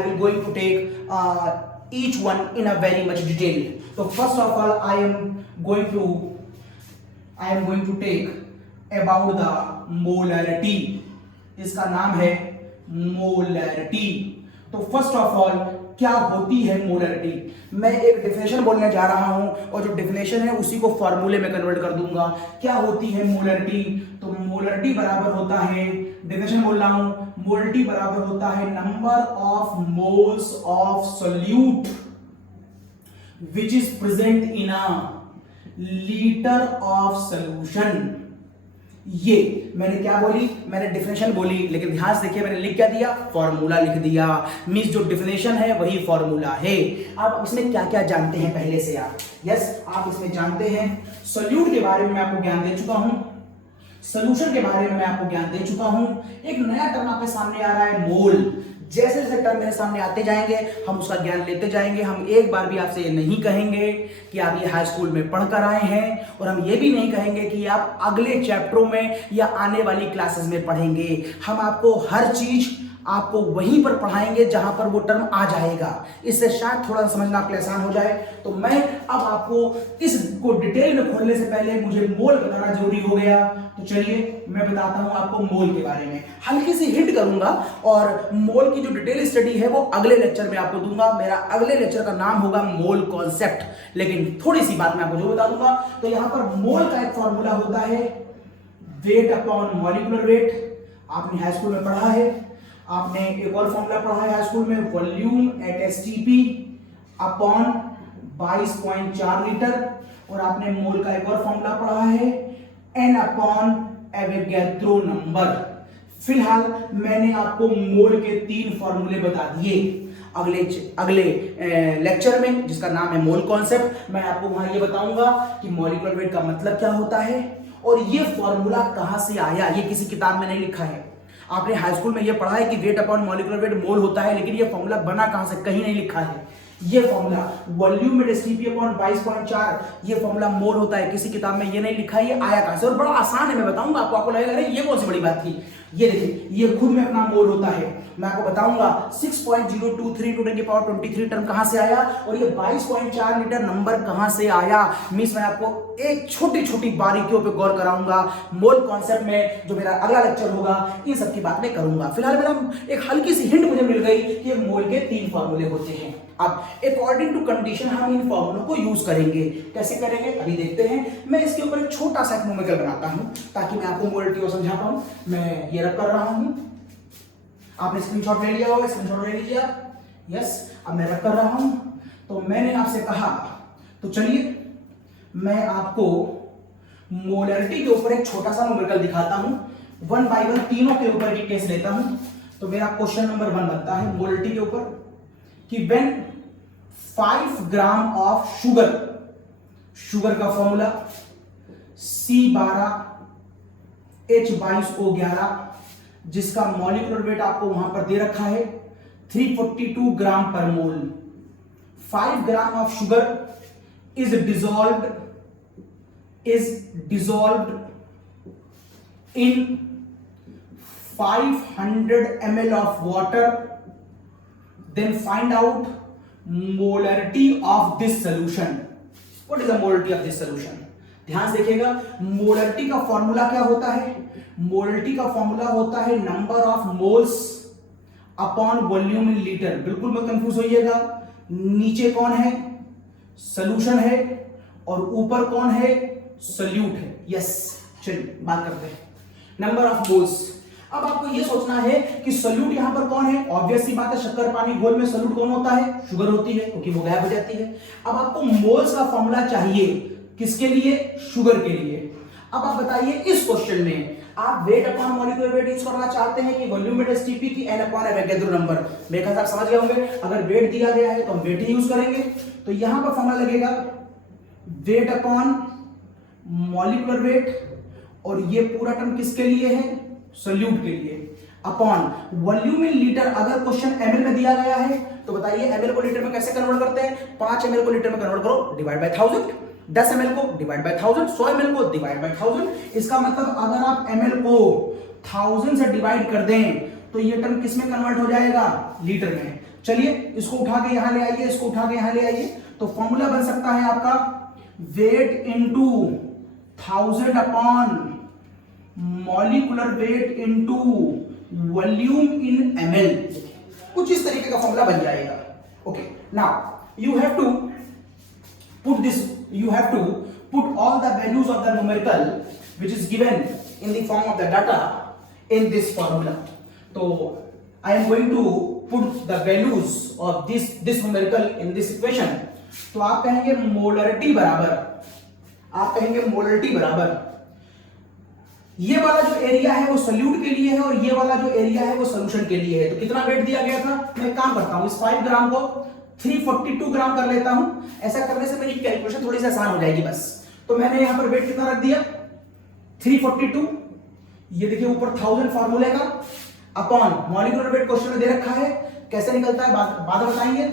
will going to take each one in a very much detail. So first of all I am going to take about the molarity. इसका नाम है मोलैरिटी। तो फर्स्ट ऑफ ऑल क्या होती है मोलैरिटी? मैं एक डेफिनेशन बोलने जा रहा हूं और जो डेफिनेशन है उसी को फॉर्मूले में कन्वर्ट कर दूंगा। क्या होती है मोलैरिटी? तो मोलैरिटी बराबर होता है, डेफिनेशन बोल रहा हूं, मोलैरिटी बराबर होता है number of moles of solute which is present in a litre of solution. ये मैंने क्या बोली? मैंने डेफिनेशन बोली, लेकिन ध्यान से देखिए मैंने लिख क्या दिया? फॉर्मूला लिख दिया। मींस जो डेफिनेशन है वही फॉर्मूला है। अब इसमें क्या क्या जानते हैं पहले से आप? यस, आप इसमें जानते हैं सोल्यूट के बारे में मैं आपको ज्ञान दे चुका हूं, सोल्यूशन के बारे में मैं आपको ज्ञान दे चुका हूं। एक नया टर्म आपके सामने आ रहा है मोल। जैसे जैसे टर्म मेरे सामने आते जाएंगे हम उसका ज्ञान लेते जाएंगे। हम एक बार भी आपसे ये नहीं कहेंगे कि आप ये हाई स्कूल में पढ़कर आए हैं, और हम ये भी नहीं कहेंगे कि आप अगले चैप्टरों में या आने वाली क्लासेस में पढ़ेंगे। हम आपको हर चीज आपको वहीं पर पढ़ाएंगे जहां पर वो टर्म आ जाएगा। इससे शायद थोड़ा समझना आपके आसान हो जाए। तो मैं अब आपको इसको डिटेल में खोलने से पहले मुझे मोल बताना जरूरी हो गया। तो चलिए मैं बताता हूं आपको मोल के बारे में, हल्की सी हिंट करूंगा, और मोल की जो डिटेल स्टडी है वो अगले लेक्चर में आपको दूंगा। मेरा अगले लेक्चर का नाम होगा मोल कॉन्सेप्ट। लेकिन थोड़ी सी बात मैं आपको जो बता दूंगा, तो यहां पर मोल का एक फॉर्मूला होता है वेट अपॉन मॉलिक्यूलर वेट। आपने हाई स्कूल में पढ़ा है। आपने एक और फॉर्मूला पढ़ा है हाई स्कूल में, volume at STP upon 22.4 litre. और आपने मोल का एक और फॉर्मूला पढ़ा है एन अपॉन एवोगैड्रो नंबर। फिलहाल मैंने आपको मोल के 3 फॉर्मूले बता दिए। अगले लेक्चर में, जिसका नाम है मोल कॉन्सेप्ट, मैं आपको वहां ये बताऊंगा कि मॉलिक्यूलर वेट का मतलब क्या होता है और ये फॉर्मूला कहां से आया। ये किसी किताब में नहीं लिखा है। आपने हाई स्कूल में ये पढ़ा है कि वेट अपॉन मॉलिक्यूलर वेट मोल होता है, लेकिन ये फॉर्मूला बना कहां से? कहीं नहीं लिखा है। ये formula volume at STP upon 22.4, ये फॉर्मूला मोल होता है, किसी किताब में ये नहीं लिखा है। ये आया कहां से? और बड़ा आसान है, मैं बताऊंगा आपको। आपको लगेगा अरे ये कौन सी बड़ी बात थी। ये देखिए, ये खुद में अपना मोल होता है। मैं आपको बताऊंगा 6.023 टू 10⁻23 टर्म कहां से आया और ये 22.4 लीटर नंबर कहां से आया। मींस मैं आपको एक छोटी छोटी बारीकियों पे गौर कराऊंगा। मोल कॉन्सेप्ट में जो मेरा अगला लेक्चर होगा इन सब की बात मैं करूंगा। फिलहाल मेरा एक हल्की सी हिंट मुझे मिल गई कि मोल के 3 फॉर्मूले होते हैं। अब अकॉर्डिंग टू कंडीशन हम इन फॉर्मूलों को यूज करेंगे। कैसे करेंगे अभी देखते हैं। मैं इसके ऊपर एक छोटा सा न्यूमेरिकल बनाता हूं ताकि मैं आपको मोलरिटी को समझा पाऊं। मैं ये रब कर रहा हूं, आपने स्क्रीनशॉट ले लिया होगा, स्क्रीनशॉट ले लीजिए आप। यस, अब मैं रब कर रहा हूं। तो मैंने आपसे कहा, तो चलिए मैं आपको मोलरिटी के ऊपर एक छोटा सा न्यूमेरिकल दिखाता हूं। 1 बाय 1 तीनों के ऊपर की केस लेता हूं। तो मेरा क्वेश्चन नंबर 1 बनता है मोलरिटी के ऊपर कि when 5 gram of sugar, sugar का फॉर्मूला C12 H22O11, जिसका मॉलिक्यूलर वेट आपको वहां पर दे रखा है 342 ग्राम पर मोल। 5 gram of sugar is dissolved in 500 ml of water, then find out molarity of this solution. What is the molarity of this solution? ध्यान से देखिएगा, मोलरिटी का फॉर्मूला क्या होता है? मोलरिटी का फॉर्मूला होता है number of moles upon volume in litre. बिल्कुल मत कंफ्यूज होइएगा, नीचे कौन है? सोल्यूशन है और ऊपर कौन है? सोल्यूट है। यस, चलिए बात करते हैं नंबर ऑफ मोल्स। अब आपको यह सोचना है कि सोल्यूट यहां पर कौन है? ऑब्वियस सी बात है, शक्कर पानी घोल में सोल्यूट कौन होता है? शुगर होती है, क्योंकि वो गायब हो जाती है। अब आपको मोल्स का फॉर्मूला चाहिए, किसके लिए? शुगर के लिए। अब आप बताइए इस क्वेश्चन में आप weight upon molecular weight use करना चाहते हैं कि वॉल्यूम वेट एसटीपी की n अपॉन एवोगैड्रो नंबर? मेरे ख्याल से आप समझ गए होंगे। अगर वेट दिया गया है तो हम वेट ही यूज करेंगे। तो यहां पर फॉर्मूला लगेगा वेट अपॉन मॉलिक्यूलर वेट, और ये पूरा टर्म किसके लिए है? सोल्यूट के लिए, अपॉन वॉल्यूम इन लीटर। अगर क्वेश्चन ml में दिया गया है तो बताइए ml को लीटर में कैसे कन्वर्ट करते हैं? 5 ml को लीटर में कन्वर्ट करो, डिवाइड बाय 1000। 10 ml को डिवाइड बाय 1000, 100 ml को डिवाइड बाय 1000। इसका मतलब अगर आप ml को 1000 से डिवाइड कर दें तो ये टर्म किस में कन्वर्ट हो जाएगा? लीटर में। चलिए इसको उठा के यहां ले आइए, इसको उठा के यहां ले आइए। तो फॉर्मूला बन सकता है आपका weight into 1000 upon molecular weight into volume in ml। कुछ इस तरीके का फॉर्मूला बन जाएगा। Okay, now you have to put all the values of the numerical which is given in the form of the data in this formula. तो I am going to put the values of this numerical in this equation. तो आप कहेंगे मोलरिटी बराबर, ये वाला जो एरिया है वो सोल्यूट के लिए है और ये वाला जो एरिया है वो सोल्यूशन के लिए है। तो कितना वेट दिया गया था? मैं एक काम करता हूं, इस 5 ग्राम को 342 ग्राम कर लेता हूं। ऐसा करने से मेरी कैलकुलेशन थोड़ी सी आसान हो जाएगी बस। तो मैंने यहां पर वेट कितना रख दिया? 342। ये देखिए ऊपर 1000 फार्मूले का, अपॉन मॉलिक्यूलर वेट क्वेश्चन में दे रखा है। कैसे निकलता है बाद बताएंगे।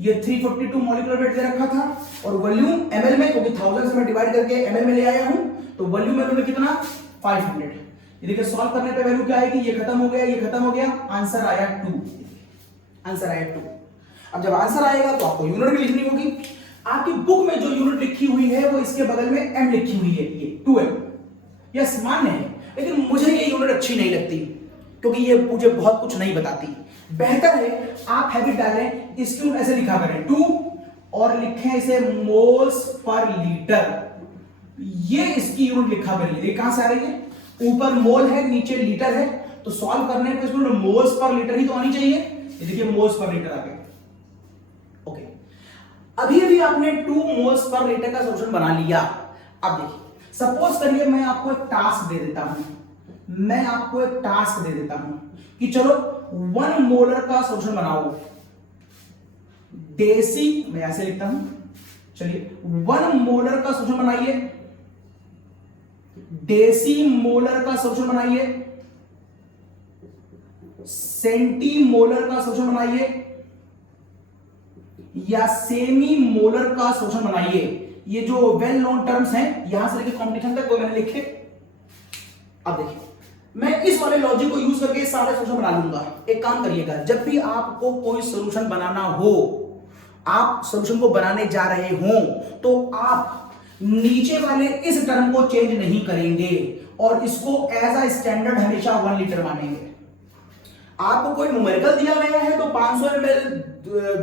ये 342 मॉलिक्यूलर वेट दे रखा था और वॉल्यूम ml में, क्योंकि 1000 से मैं डिवाइड करके ml में ले आया हूं, तो वॉल्यूम ml में कितना? 500। ये देखिए सॉल्व करने पे वैल्यू क्या आएगी? ये खत्म हो गया, ये खत्म हो गया, आंसर आया 2। आंसर आया 2। अब जब आंसर आएगा तो आपको यूनिट भी लिखनी होगी। आपकी बुक में जो यूनिट लिखी हुई है वो इसके बगल में m लिखी हुई है, ये 2m। यस, मान्य है, लेकिन मुझे ये यूनिट अच्छी नहीं लगती क्योंकि ये मुझे बहुत कुछ नहीं बताती। बेहतर है आप हैबिट डालें, इसकी यूनिट ऐसे लिखा करें 2 और लिखें इसे मोल्स पर लीटर। ये इसकी यूनिट लिखा करिए। ये कहां से आ रही है? ऊपर मोल है, नीचे लीटर है। तो सॉल्व करने पे इसमें मोल्स पर लीटर ही तो आनी चाहिए। ये देखिए मोल्स पर लीटर आ गए। ओके, अभी आपने 2 मोल्स पर लीटर का सॉल्यूशन बना लिया। अब देखिए, सपोज करिए मैं आपको एक टास्क दे देता हूं कि चलो 1 मोलर का सॉल्यूशन बनाओ। देसी, मैं ऐसे लिखता हूं, चलिए 1 मोलर का सॉल्यूशन बनाइए, देसी मोलर का सॉल्यूशन बनाइए, सेंटीमोलर का सॉल्यूशन बनाइए, या सेमी मोलर का सॉल्यूशन बनाइए। ये जो वेल नोन टर्म्स हैं यहां से लेकर कॉम्पिटिशन तक वो मैंने लिखे। अब देखिए मैं इस वाले लॉजिक को यूज करके सारे सोल्यूशन बना लूंगा। एक काम करिएगा, जब भी आपको कोई सोल्यूशन बनाना हो, आप सोल्यूशन को बनाने जा रहे हो, तो आप नीचे वाले इस टर्म को चेंज नहीं करेंगे और इसको एज अ स्टैंडर्ड हमेशा 1 लीटर मानेंगे। आपको कोई न्यूमेरिकल दिया गया है तो 500 ml,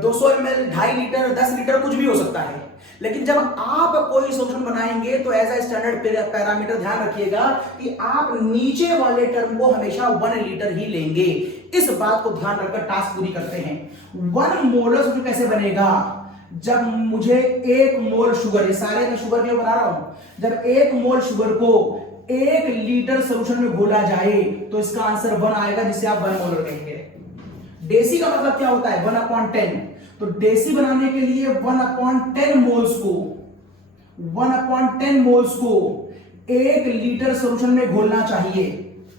200 ml, 2.5 लीटर, 10 लीटर कुछ भी हो सकता है, लेकिन जब आप कोई सोल्यूशन बनाएंगे तो एज अ स्टैंडर्ड पैरामीटर ध्यान रखिएगा कि आप नीचे वाले टर्म को हमेशा 1 लीटर ही लेंगे। इस बात को ध्यान रखकर टास्क पूरी करते हैं। 1 मोलर सोल्यूशन कैसे बनेगा? जब मुझे 1 मोल शुगर, ये सारे मैं शुगर के बना रहा हूं, जब 1 मोल शुगर को 1 लीटर सोल्यूशन में घोला जाए तो इसका आंसर 1 आएगा, जिसे आप 1 मोलर कहेंगे। डेसी का मतलब क्या होता है? 1/10। तो डेसी बनाने के लिए 1/10 मोल्स को 1/10 मोल्स को 1 लीटर सोल्यूशन में घोलना चाहिए।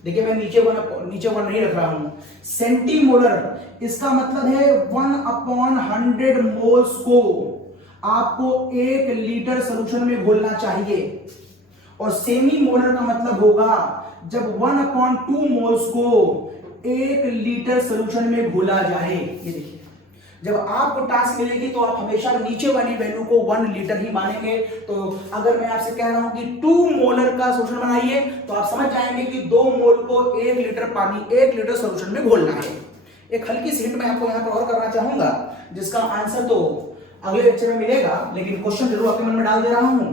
देखिए मैं नीचे वन नहीं रख रहा हूं। सेंटीमोलर, इसका मतलब है 1/100 मोल्स को आपको 1 लीटर सोल्यूशन में घोलना चाहिए। और सेमी मोलर का मतलब होगा जब 1/2 मोल्स को 1 लीटर सोल्यूशन में घोला जाए। ये देखिए, जब आपको टास्क मिलेगी तो आप हमेशा नीचे वाली वैल्यू को 1 लीटर ही मानेंगे। तो अगर मैं आपसे कह रहा हूं कि 2 मोलर का सोल्यूशन बनाइए तो आप समझ जाएंगे कि 2 मोल को 1 लीटर पानी 1 लीटर सोल्यूशन में घोलना है। एक हल्की सी हिंट मैं आपको यहां पर और करना चाहूंगा, जिसका आंसर तो अगले लेक्चर में मिलेगा, लेकिन क्वेश्चन जरूर आपके मन में डाल दे रहा हूं।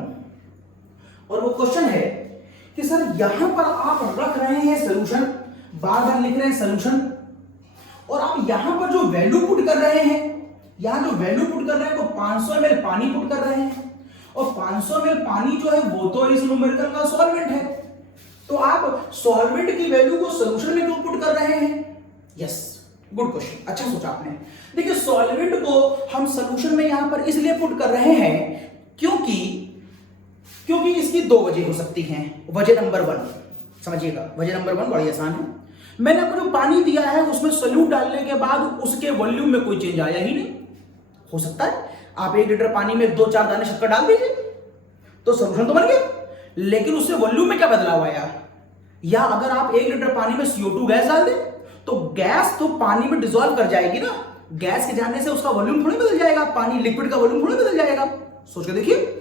और वो क्वेश्चन है कि सर यहां पर आप रख रहे हैं सोल्यूशन, बार बार लिख रहे हैं सोल्यूशन, और आप यहां पर जो वैल्यू पुट कर रहे हैं, यहां जो वैल्यू पुट कर रहे हैं तो 500 ml पानी पुट कर रहे हैं, और 500 ml पानी जो है वो तो इस न्यूमेरिकल का सॉल्वेंट है। तो आप सॉल्वेंट की वैल्यू को सोल्यूशन में क्यों पुट कर रहे हैं? यस, गुड क्वेश्चन, अच्छा सोचा आपने। देखिए सॉल्वेंट को हम सोल्यूशन में यहां पर इसलिए पुट कर रहे हैं क्योंकि इसकी 2 वजह हो सकती हैं। वजह नंबर 1 समझिएगा, वजह नंबर 1 बड़ी आसान है। मैंने आपको जो पानी दिया है उसमें सोल्यूट डालने के बाद उसके वॉल्यूम में कोई चेंज आया ही नहीं। हो सकता है आप 1 लीटर पानी में 2-4 दाने शक्कर डाल दीजिए तो सोल्यूशन तो बन गया, लेकिन उससे वॉल्यूम में क्या बदलाव आया? या अगर आप 1 लीटर पानी में CO2 गैस डाल दें तो गैस तो पानी में डिसॉल्व कर जाएगी ना, गैस के जाने से उसका वॉल्यूम थोड़ी बदल जाएगा, पानी लिक्विड का वॉल्यूम थोड़ी बदल जाएगा। सोच के देखिए,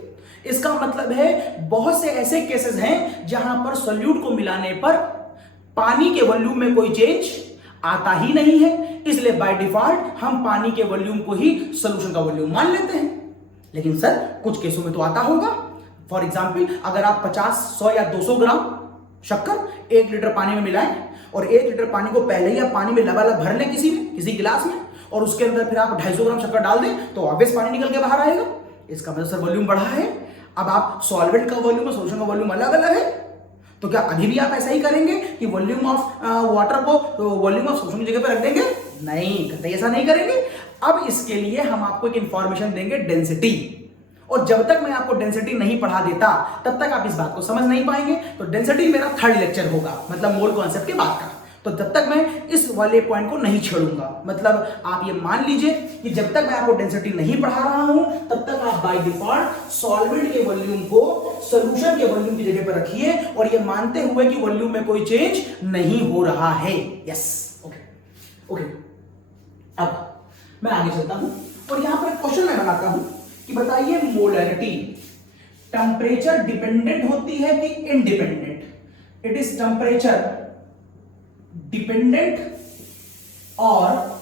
इसका मतलब है बहुत से ऐसे केसेस हैं जहां पर सोल्यूट को मिलाने पर पानी के वॉल्यूम में कोई चेंज आता ही नहीं है, इसलिए बाय डिफॉल्ट हम पानी के वॉल्यूम को ही सोल्यूशन का वॉल्यूम मान लेते हैं। लेकिन सर कुछ केसों में तो आता होगा। फॉर एग्जांपल अगर आप 50, 100 या 200 ग्राम शक्कर 1 लीटर पानी में मिलाएं और 1 लीटर पानी को पहले ही आप पानी में लबालब भर लें किसी गिलास में, और उसके अंदर फिर आप 250 ग्राम शक्कर डाल दें तो ऑब्वियस पानी निकल के बाहर आएगा। इसका मतलब सर वॉल्यूम बढ़ा है। अब आप सॉल्वेंट का वॉल्यूम और सोल्यूशन का वॉल्यूम अलग अलग है, तो क्या अभी भी आप ऐसा ही करेंगे कि वॉल्यूम ऑफ वाटर को वॉल्यूम ऑफ सोल्यूशन की जगह पर रख देंगे? नहीं, कतई ऐसा नहीं करेंगे। अब इसके लिए हम आपको एक इंफॉर्मेशन देंगे, डेंसिटी। और जब तक मैं आपको डेंसिटी नहीं पढ़ा देता तब तक आप इस बात को समझ नहीं पाएंगे। तो डेंसिटी मेरा 3rd लेक्चर होगा, मतलब मोल कॉन्सेप्ट के बाद का। तो जब तक मैं इस वाले पॉइंट को नहीं छेड़ूंगा, मतलब आप ये मान लीजिए कि जब तक मैं आपको डेंसिटी नहीं पढ़ा रहा हूं तब तक आप बाय डिफॉल्ट सॉल्वेंट के वॉल्यूम को सॉल्यूशन के वॉल्यूम की जगह पर रखिए, और ये मानते हुए कि वॉल्यूम में कोई चेंज नहीं हो रहा है। Yes, okay. अब मैं आगे चलता हूं और यहां पर एक क्वेश्चन मैं बनाता हूं कि बताइए मोलरिटी टेंपरेचर डिपेंडेंट होती है कि independent? It is temperature dependent और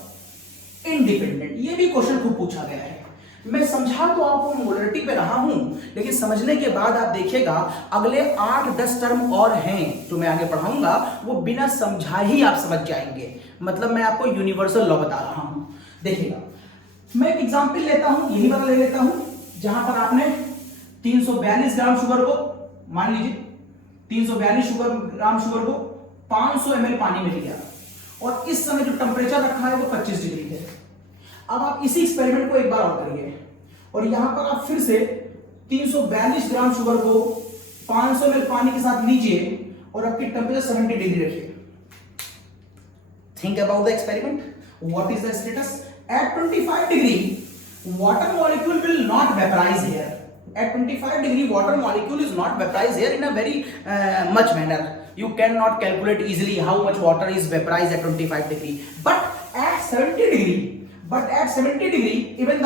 इंडिपेंडेंट। ये भी क्वेश्चन खूब पूछा गया है। मैं समझा तो आपको मोलरिटी पे रहा हूं, लेकिन समझने के बाद आप देखिएगा अगले 8-10 टर्म और हैं जो मैं आगे पढ़ाऊंगा, वो बिना समझा ही आप समझ जाएंगे। मतलब मैं आपको यूनिवर्सल लॉ बता रहा हूं। देखिएगा, मैं एक एग्जांपल लेता हूं, यही वाला ले लेता हूं, जहां पर आपने 342 ग्राम शुगर को, मान लीजिए 342 ग्राम शुगर को 500 ml पानी में लिया, और इस समय जो टेंपरेचर रखा है वो 25 डिग्री है। अब आप इसी एक्सपेरिमेंट को एक बार और करिए, और यहां पर आप फिर से 342 ग्राम शुगर को 500 ml पानी के साथ लीजिए और आपकी टेंपरेचर 70 डिग्री रखिए। Think about the experiment. What is the status? At 25 degree water molecule will not vaporize here. At 25 degree water molecule is not vaporized here in a very much manner. You cannot calculate easily how much water is vaporized at 25 degree. But at 70 degree, even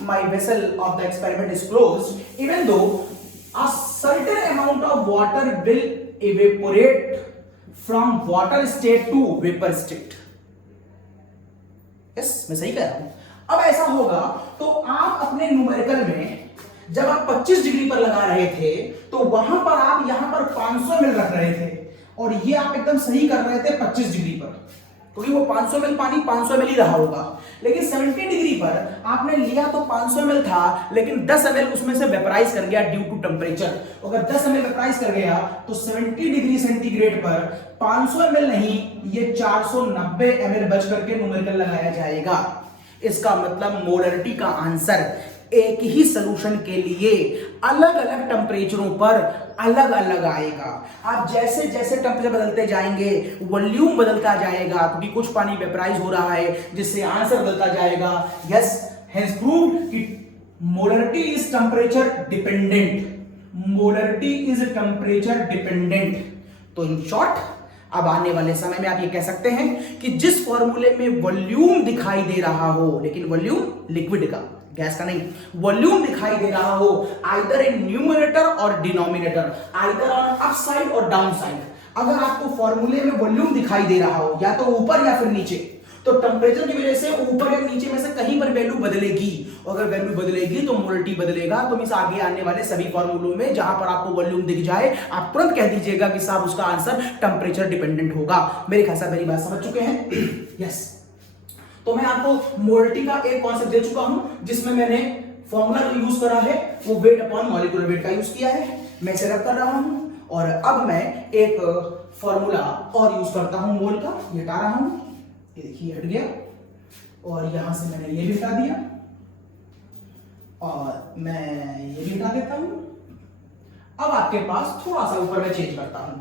my vessel of the experiment is closed, even though a certain amount of water will evaporate from water state to vapor state. Yes, मैं सही कह रहा हूं. अब ऐसा होगा तो आप अपने न्यूमेरिकल में जब आप 25 डिग्री पर लगा रहे थे तो वहां पर आप यहां पर 500 ml रख रहे थे और ये आप एकदम सही कर रहे थे 25 डिग्री पर, क्योंकि वो 500 ml पानी 500 ml ही रहा होगा. लेकिन 70 डिग्री पर आपने लिया तो 500 ml था, लेकिन 10 ml उसमें से वेपराइज कर गया ड्यू टू टेम्परेचर. अगर 10 ml वेपराइज कर गया तो 70 डिग्री सेंटीग्रेड पर 500 ml नहीं, ये 490 ml बच करके न्यूमेरिकल लगाया जाएगा. इसका मतलब मोलरिटी का आंसर एक ही सॉल्यूशन के लिए अलग अलग टेम्परेचरों पर अलग अलग आएगा. आप जैसे जैसे टेम्परेचर बदलते जाएंगे वॉल्यूम बदलता जाएगा, क्योंकि कुछ पानी वेपराइज हो रहा है जिससे आंसर बदलता जाएगा. यस, हैज प्रूव्ड कि molarity is temperature dependent. Molarity is temperature dependent. तो इन शॉर्ट अब आने वाले समय में आप ये कह सकते हैं कि जिस फॉर्मूले में वॉल्यूम दिखाई दे रहा हो, लेकिन वॉल्यूम लिक्विड का, गैस का नहीं, वॉल्यूम दिखाई दे रहा हो आइदर इन न्यूमरेटर और denominator, either on up side और डाउन साइड. अगर आपको फॉर्मूले में वॉल्यूम दिखाई दे रहा हो या तो ऊपर या फिर नीचे, तो टेम्परेचर की वजह से ऊपर या नीचे में से कहीं पर वैल्यू बदलेगी. अगर वैल्यू बदलेगी तो मोलरिटी बदलेगा. तो मींस आगे आने वाले सभी फॉर्मूलों में जहां पर आपको वॉल्यूम दिख जाए आप तुरंत कह दीजिएगा कि साहब उसका आंसर टेम्परेचर डिपेंडेंट होगा. मेरे ख्याल से मेरी बात समझ चुके हैं. यस, तो मैं आपको मोलरिटी का एक कॉन्सेप्ट दे चुका हूं जिसमें मैंने फॉर्मूला जो यूज करा है वो वेट अपॉन मॉलिक्यूलर वेट का यूज किया है. मैं इसे रब कर रहा हूं और अब मैं एक फॉर्मूला और यूज करता हूं मोल का. ये हटा रहा हूं, ये देखिए हट गया, और यहां से मैंने ये भी हटा दिया और मैं ये भी हटा देता हूं. अब आपके पास थोड़ा सा ऊपर मैं चेंज करता हूं.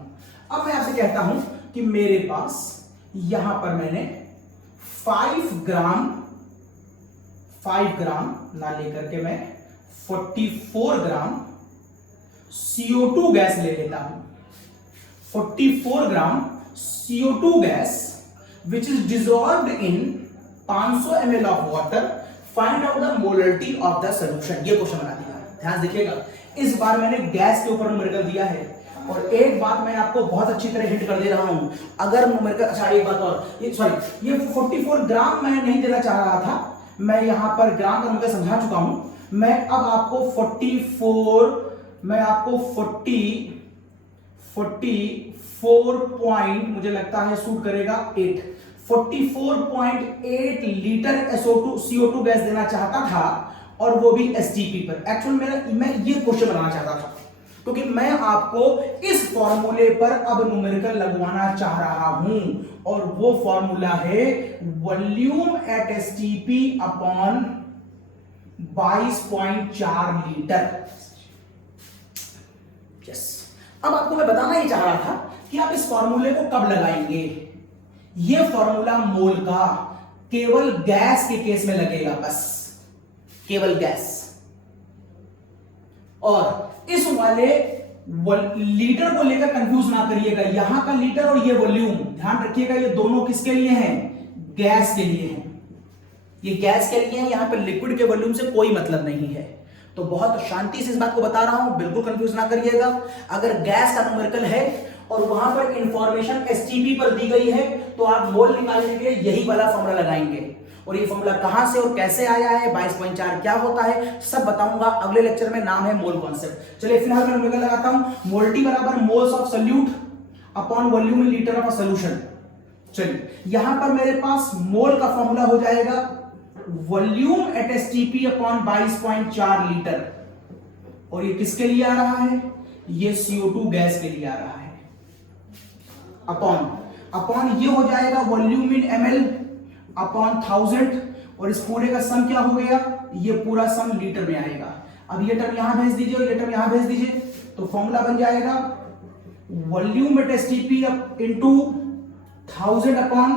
अब मैं आपसे कहता हूं कि मेरे पास यहां पर मैंने 5 ग्राम ना लेकर के मैं 44 ग्राम CO2 गैस ले लेता हूं. 44 ग्राम CO2 gas which is dissolved in 500 ml of water. Find out the molarity of the solution. ये क्वेश्चन बना दिया. ध्यान देखिएगा, इस बार मैंने गैस के ऊपर न्यूमेरिकल दिया है. और एक बात मैं आपको बहुत अच्छी तरह हिंट कर दे रहा हूं. अगर न्यूमेरिकल, अच्छा एक बात और, ये 44 ग्राम मैं नहीं देना चाह रहा था, मैं यहां पर ग्राम का मुझे समझा चुका हूं. मैं अब आपको 44 पॉइंट मुझे लगता है सूट करेगा 8, 44.8 लीटर CO2 गैस देना चाहता था, और वो भी STP पर. एक्चुअली मैं ये क्वेश्चन बनाना चाहता था क्योंकि मैं आपको इस फॉर्मूले पर अब न्यूमेरिकल लगवाना चाह रहा हूं, और वो फॉर्मूला है volume at STP upon 22.4 litre. Yes, अब आपको मैं बताना ही चाह रहा था कि आप इस फॉर्मूले को कब लगाएंगे. ये फॉर्मूला मोल का केवल गैस के केस में लगेगा, बस केवल गैस. और इस वाले लीटर को लेकर कंफ्यूज ना करिएगा. यहां का लीटर और ये वॉल्यूम, ध्यान रखिएगा, ये दोनों किसके लिए हैं? गैस के लिए हैं. ये गैस के लिए है, यहां पर लिक्विड के वॉल्यूम से कोई मतलब नहीं है. तो बहुत शांति से इस बात को बता रहा हूं, बिल्कुल कंफ्यूज ना करिएगा. अगर गैस का न्यूमेरिकल है और वहां पर इंफॉर्मेशन STP पर दी गई है तो आप मोल निकालने के लिए यही वाला फॉर्मूला लगाएंगे. और ये फॉर्मूला कहां से और कैसे आया है, 22.4 क्या होता है, सब बताऊंगा अगले लेक्चर में. नाम है मोल कॉन्सेप्ट. चलिए फिलहाल मैं न्यूमेरिकल लगाता हूं. मोलटी बराबर moles of solute upon volume in litre of a solution. चलिए यहां पर मेरे पास मोल का फॉर्मूला हो जाएगा volume at STP upon 22.4 litre. और ये किसके लिए आ रहा है? ये CO2 गैस के लिए आ रहा है. अपॉन ये हो जाएगा वॉल्यूम इन ml अपॉन 1000, और इस पूरे का सम क्या हो गया? ये पूरा सम लीटर में आएगा. अब ये टर्म यहां भेज दीजिए और ये टर्म यहां भेज दीजिए, तो फॉर्मूला बन जाएगा volume at STP into 1000 upon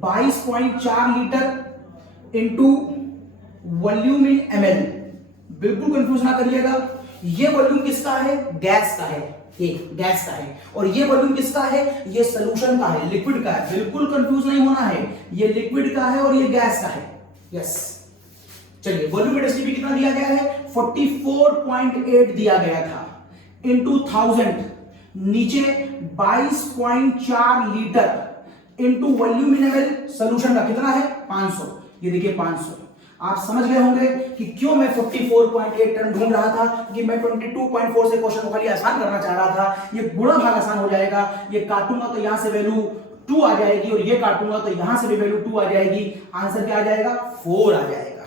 22.4 litre into volume in ml. बिल्कुल कंफ्यूज ना करिएगा, ये वॉल्यूम किसका है? गैस का है. ये गैस का है, और ये वॉल्यूम किसका है, ये सॉल्यूशन का है, लिक्विड का है, बिल्कुल कंफ्यूज नहीं होना है, ये लिक्विड का है और ये गैस का है। यस, चलिए वॉल्यूम एसटीपी कितना दिया गया है, 44.8 दिया गया था, इनटू 1000, नीचे 22.4 लीटर, इनटू वॉल्यूम इन एमएल, सॉल्यूशन का कितना है 500, ये देखिए 500। आप समझ गए होंगे कि क्यों मैं 44.8 टन ढूंढ रहा था, कि मैं 22.4 से क्वेश्चन को खाली आसान करना चाह रहा था। ये गुणा भाग आसान हो जाएगा, ये काटूंगा तो यहां से वैल्यू 2 आ जाएगी, और ये काटूंगा तो यहां से भी वैल्यू 2 आ जाएगी, आंसर क्या आ जाएगा 4 आ जाएगा।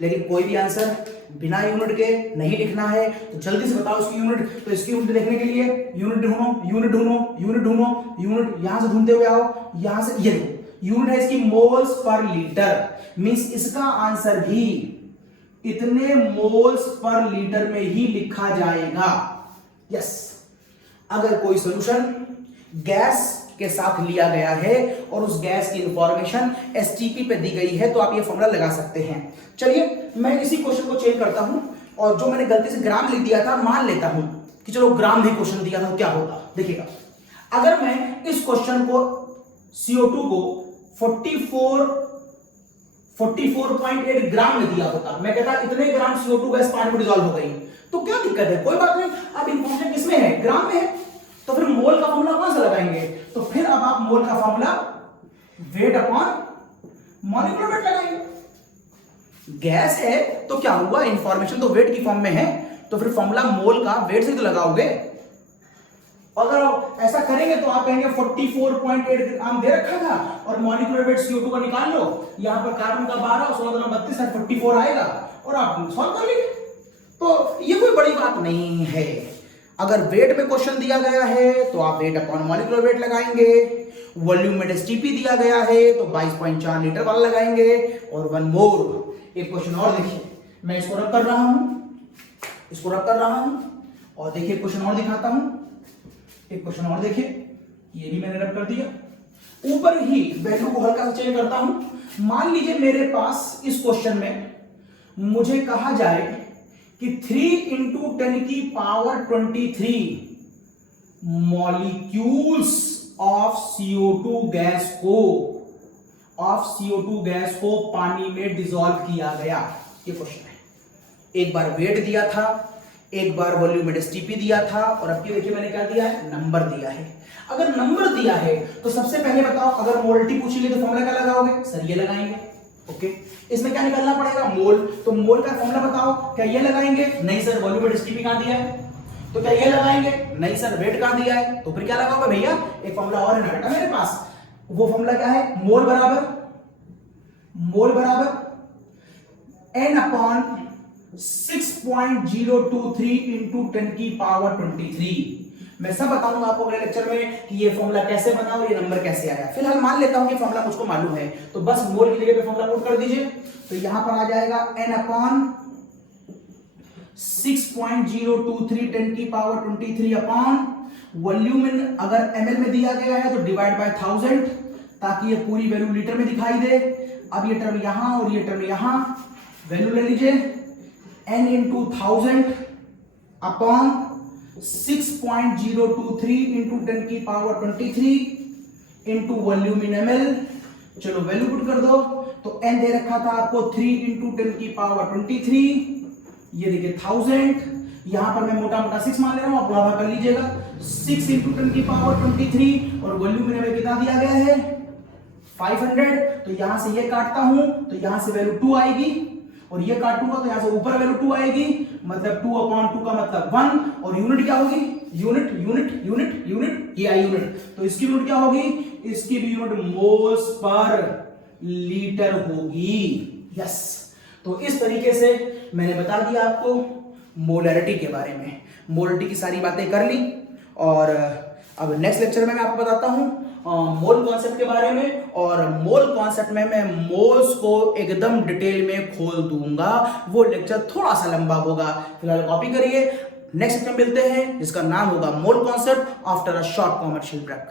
लेकिन कोई भी आंसर बिना यूनिट के नहीं लिखना है, तो जल्दी से बताओ इसकी यूनिट। तो इसकी यूनिट देखने के लिए यूनिट ढूंढो, यूनिट ढूंढो, यूनिट ढूंढो, यूनिट यहां से ढूंढते हुए आओ, यहां से ये यूनिट है इसकी मोल्स पर लीटर, मींस इसका आंसर भी इतने मोल्स पर लीटर में ही लिखा जाएगा। यस, अगर कोई सॉल्यूशन गैस के साथ लिया गया है और उस गैस की इंफॉर्मेशन एसटीपी पे दी गई है, तो आप ये फॉर्मूला लगा सकते हैं। चलिए मैं इसी क्वेश्चन को चेंज करता हूं, और जो मैंने गलती से ग्राम लिख दिया था, मान लेता हूं कि चलो ग्राम भी क्वेश्चन दिया था, तो क्या होता देखिएगा। अगर मैं इस क्वेश्चन को CO2 को 44.8 ग्राम में दिया होता, मैं कहता इतने ग्राम CO2 गैस पानी में डिसॉल्व हो गई, तो क्या दिक्कत है, कोई बात नहीं। अब इंफॉर्मेशन किसमें है, ग्राम में है, तो फिर मोल का फॉर्मूला कहां से लगाएंगे, तो फिर अब आप मोल का formula weight upon molecular wait लगाएंगे। गैस है तो क्या हुआ, इंफॉर्मेशन तो वेट की फॉर्म में है, तो फिर फॉर्मूला मोल का वेट से तो लगाओगे। अगर आप ऐसा करेंगे तो आप कहेंगे 44.8 ग्राम दे रखा था और मॉलिक्यूलर वेट CO2 का निकाल लो, यहां पर कार्बन का 12 और 16 32 है, 44 आएगा और आप सॉल्व कर लेंगे। तो ये कोई बड़ी बात नहीं है। अगर वेट में क्वेश्चन दिया गया है तो आप वेट अपॉन मॉलिक्यूलर वेट लगाएंगे, वॉल्यूम में एसटीपी दिया गया है तो 22.4 लीटर वाला लगाएंगे। और वन मोर, एक क्वेश्चन और देखिए, मैं इसको रब कर रहा हूं, इसको रब कर रहा हूं, और देखिए क्वेश्चन और दिखाता हूं, एक क्वेश्चन और देखिए, ये भी मैंने रब कर दिया। ऊपर ही वैल्यू को हल्का सा चेंज करता हूं। मान लीजिए मेरे पास इस क्वेश्चन में मुझे कहा जाए कि 3 × 10⁻23 मॉलिक्यूल्स ऑफ CO2 गैस को पानी में डिसॉल्व किया गया। ये क्वेश्चन है, एक बार वेट दिया था, एक बार वॉल्यूम एसटीपी दिया था, और अब की देखिए मैंने क्या दिया है, नंबर दिया है। अगर नंबर दिया है तो सबसे पहले बताओ, अगर मोल्टी पूछेगी तो फॉर्मूला क्या लगाओगे, सर ये लगाएंगे। ओके, इसमें क्या निकालना पड़ेगा, मोल, तो मोल का फॉर्मूला बताओ, क्या ये लगाएंगे, नहीं सर वॉल्यूम एसटीपी कहां दिया है, तो क्या ये लगाएंगे, नहीं सर वेट कहां दिया है, तो फिर क्या लगाओगे भैया, एक फॉर्मूला और है ना बेटा मेरे पास, वो फॉर्मूला क्या है, मोल बराबर n अपॉन 6.023 × 10⁻23। मैं सब बताऊंगा आपको अगले लेक्चर में कि ये फॉर्मूला कैसे बना और ये नंबर कैसे आया। फिलहाल मान लेता हूं कि फॉर्मूला मुझको मालूम है, तो बस मोल की जगह पे फॉर्मूला पुट कर दीजिए। तो यहां पर आ जाएगा n अपॉन 6.023 10⁻23 अपॉन वॉल्यूम इन, अगर ml में दिया गया है तो डिवाइड बाय 1000, ताकि ये पूरी वैल्यू लीटर में दिखाई दे। अब ये टर्म यहां और ये टर्म यहां, वैल्यू ले लीजिए n × 1000 upon 6.023 × 10⁻23 into volume in ml। चलो वैल्यू पुट कर दो, तो n दे रखा था आपको 3 × 10⁻23, ये देखिए 1000, यहां पर मैं मोटा मोटा 6 मान ले रहा हूं, आप गुणा कर लीजिएगा, 6 × 10⁻23, और वॉल्यूम इन ml कितना दिया गया है 500। तो यहां से ये काटता हूं तो यहां से वैल्यू 2 आएगी, और ये काटूंगा तो यहां से ऊपर वैल्यू 2 आएगी, मतलब 2/2 का मतलब 1, और यूनिट क्या होगी, यूनिट, ये आई यूनिट, तो इसकी यूनिट क्या होगी, इसकी भी यूनिट मोल्स पर लीटर होगी। यस, तो इस तरीके से मैंने बता दिया आपको मोलैरिटी के बारे में, मोलैरिटी की सारी बातें कर ली। और अब नेक्स्ट लेक्चर में मैं आपको बताता हूं मोल कॉन्सेप्ट के बारे में, और मोल कॉन्सेप्ट में मैं मोल्स को एकदम डिटेल में खोल दूंगा। वो लेक्चर थोड़ा सा लंबा होगा, फिलहाल कॉपी करिए। नेक्स्ट में मिलते हैं जिसका नाम होगा mole concept after a short commercial break.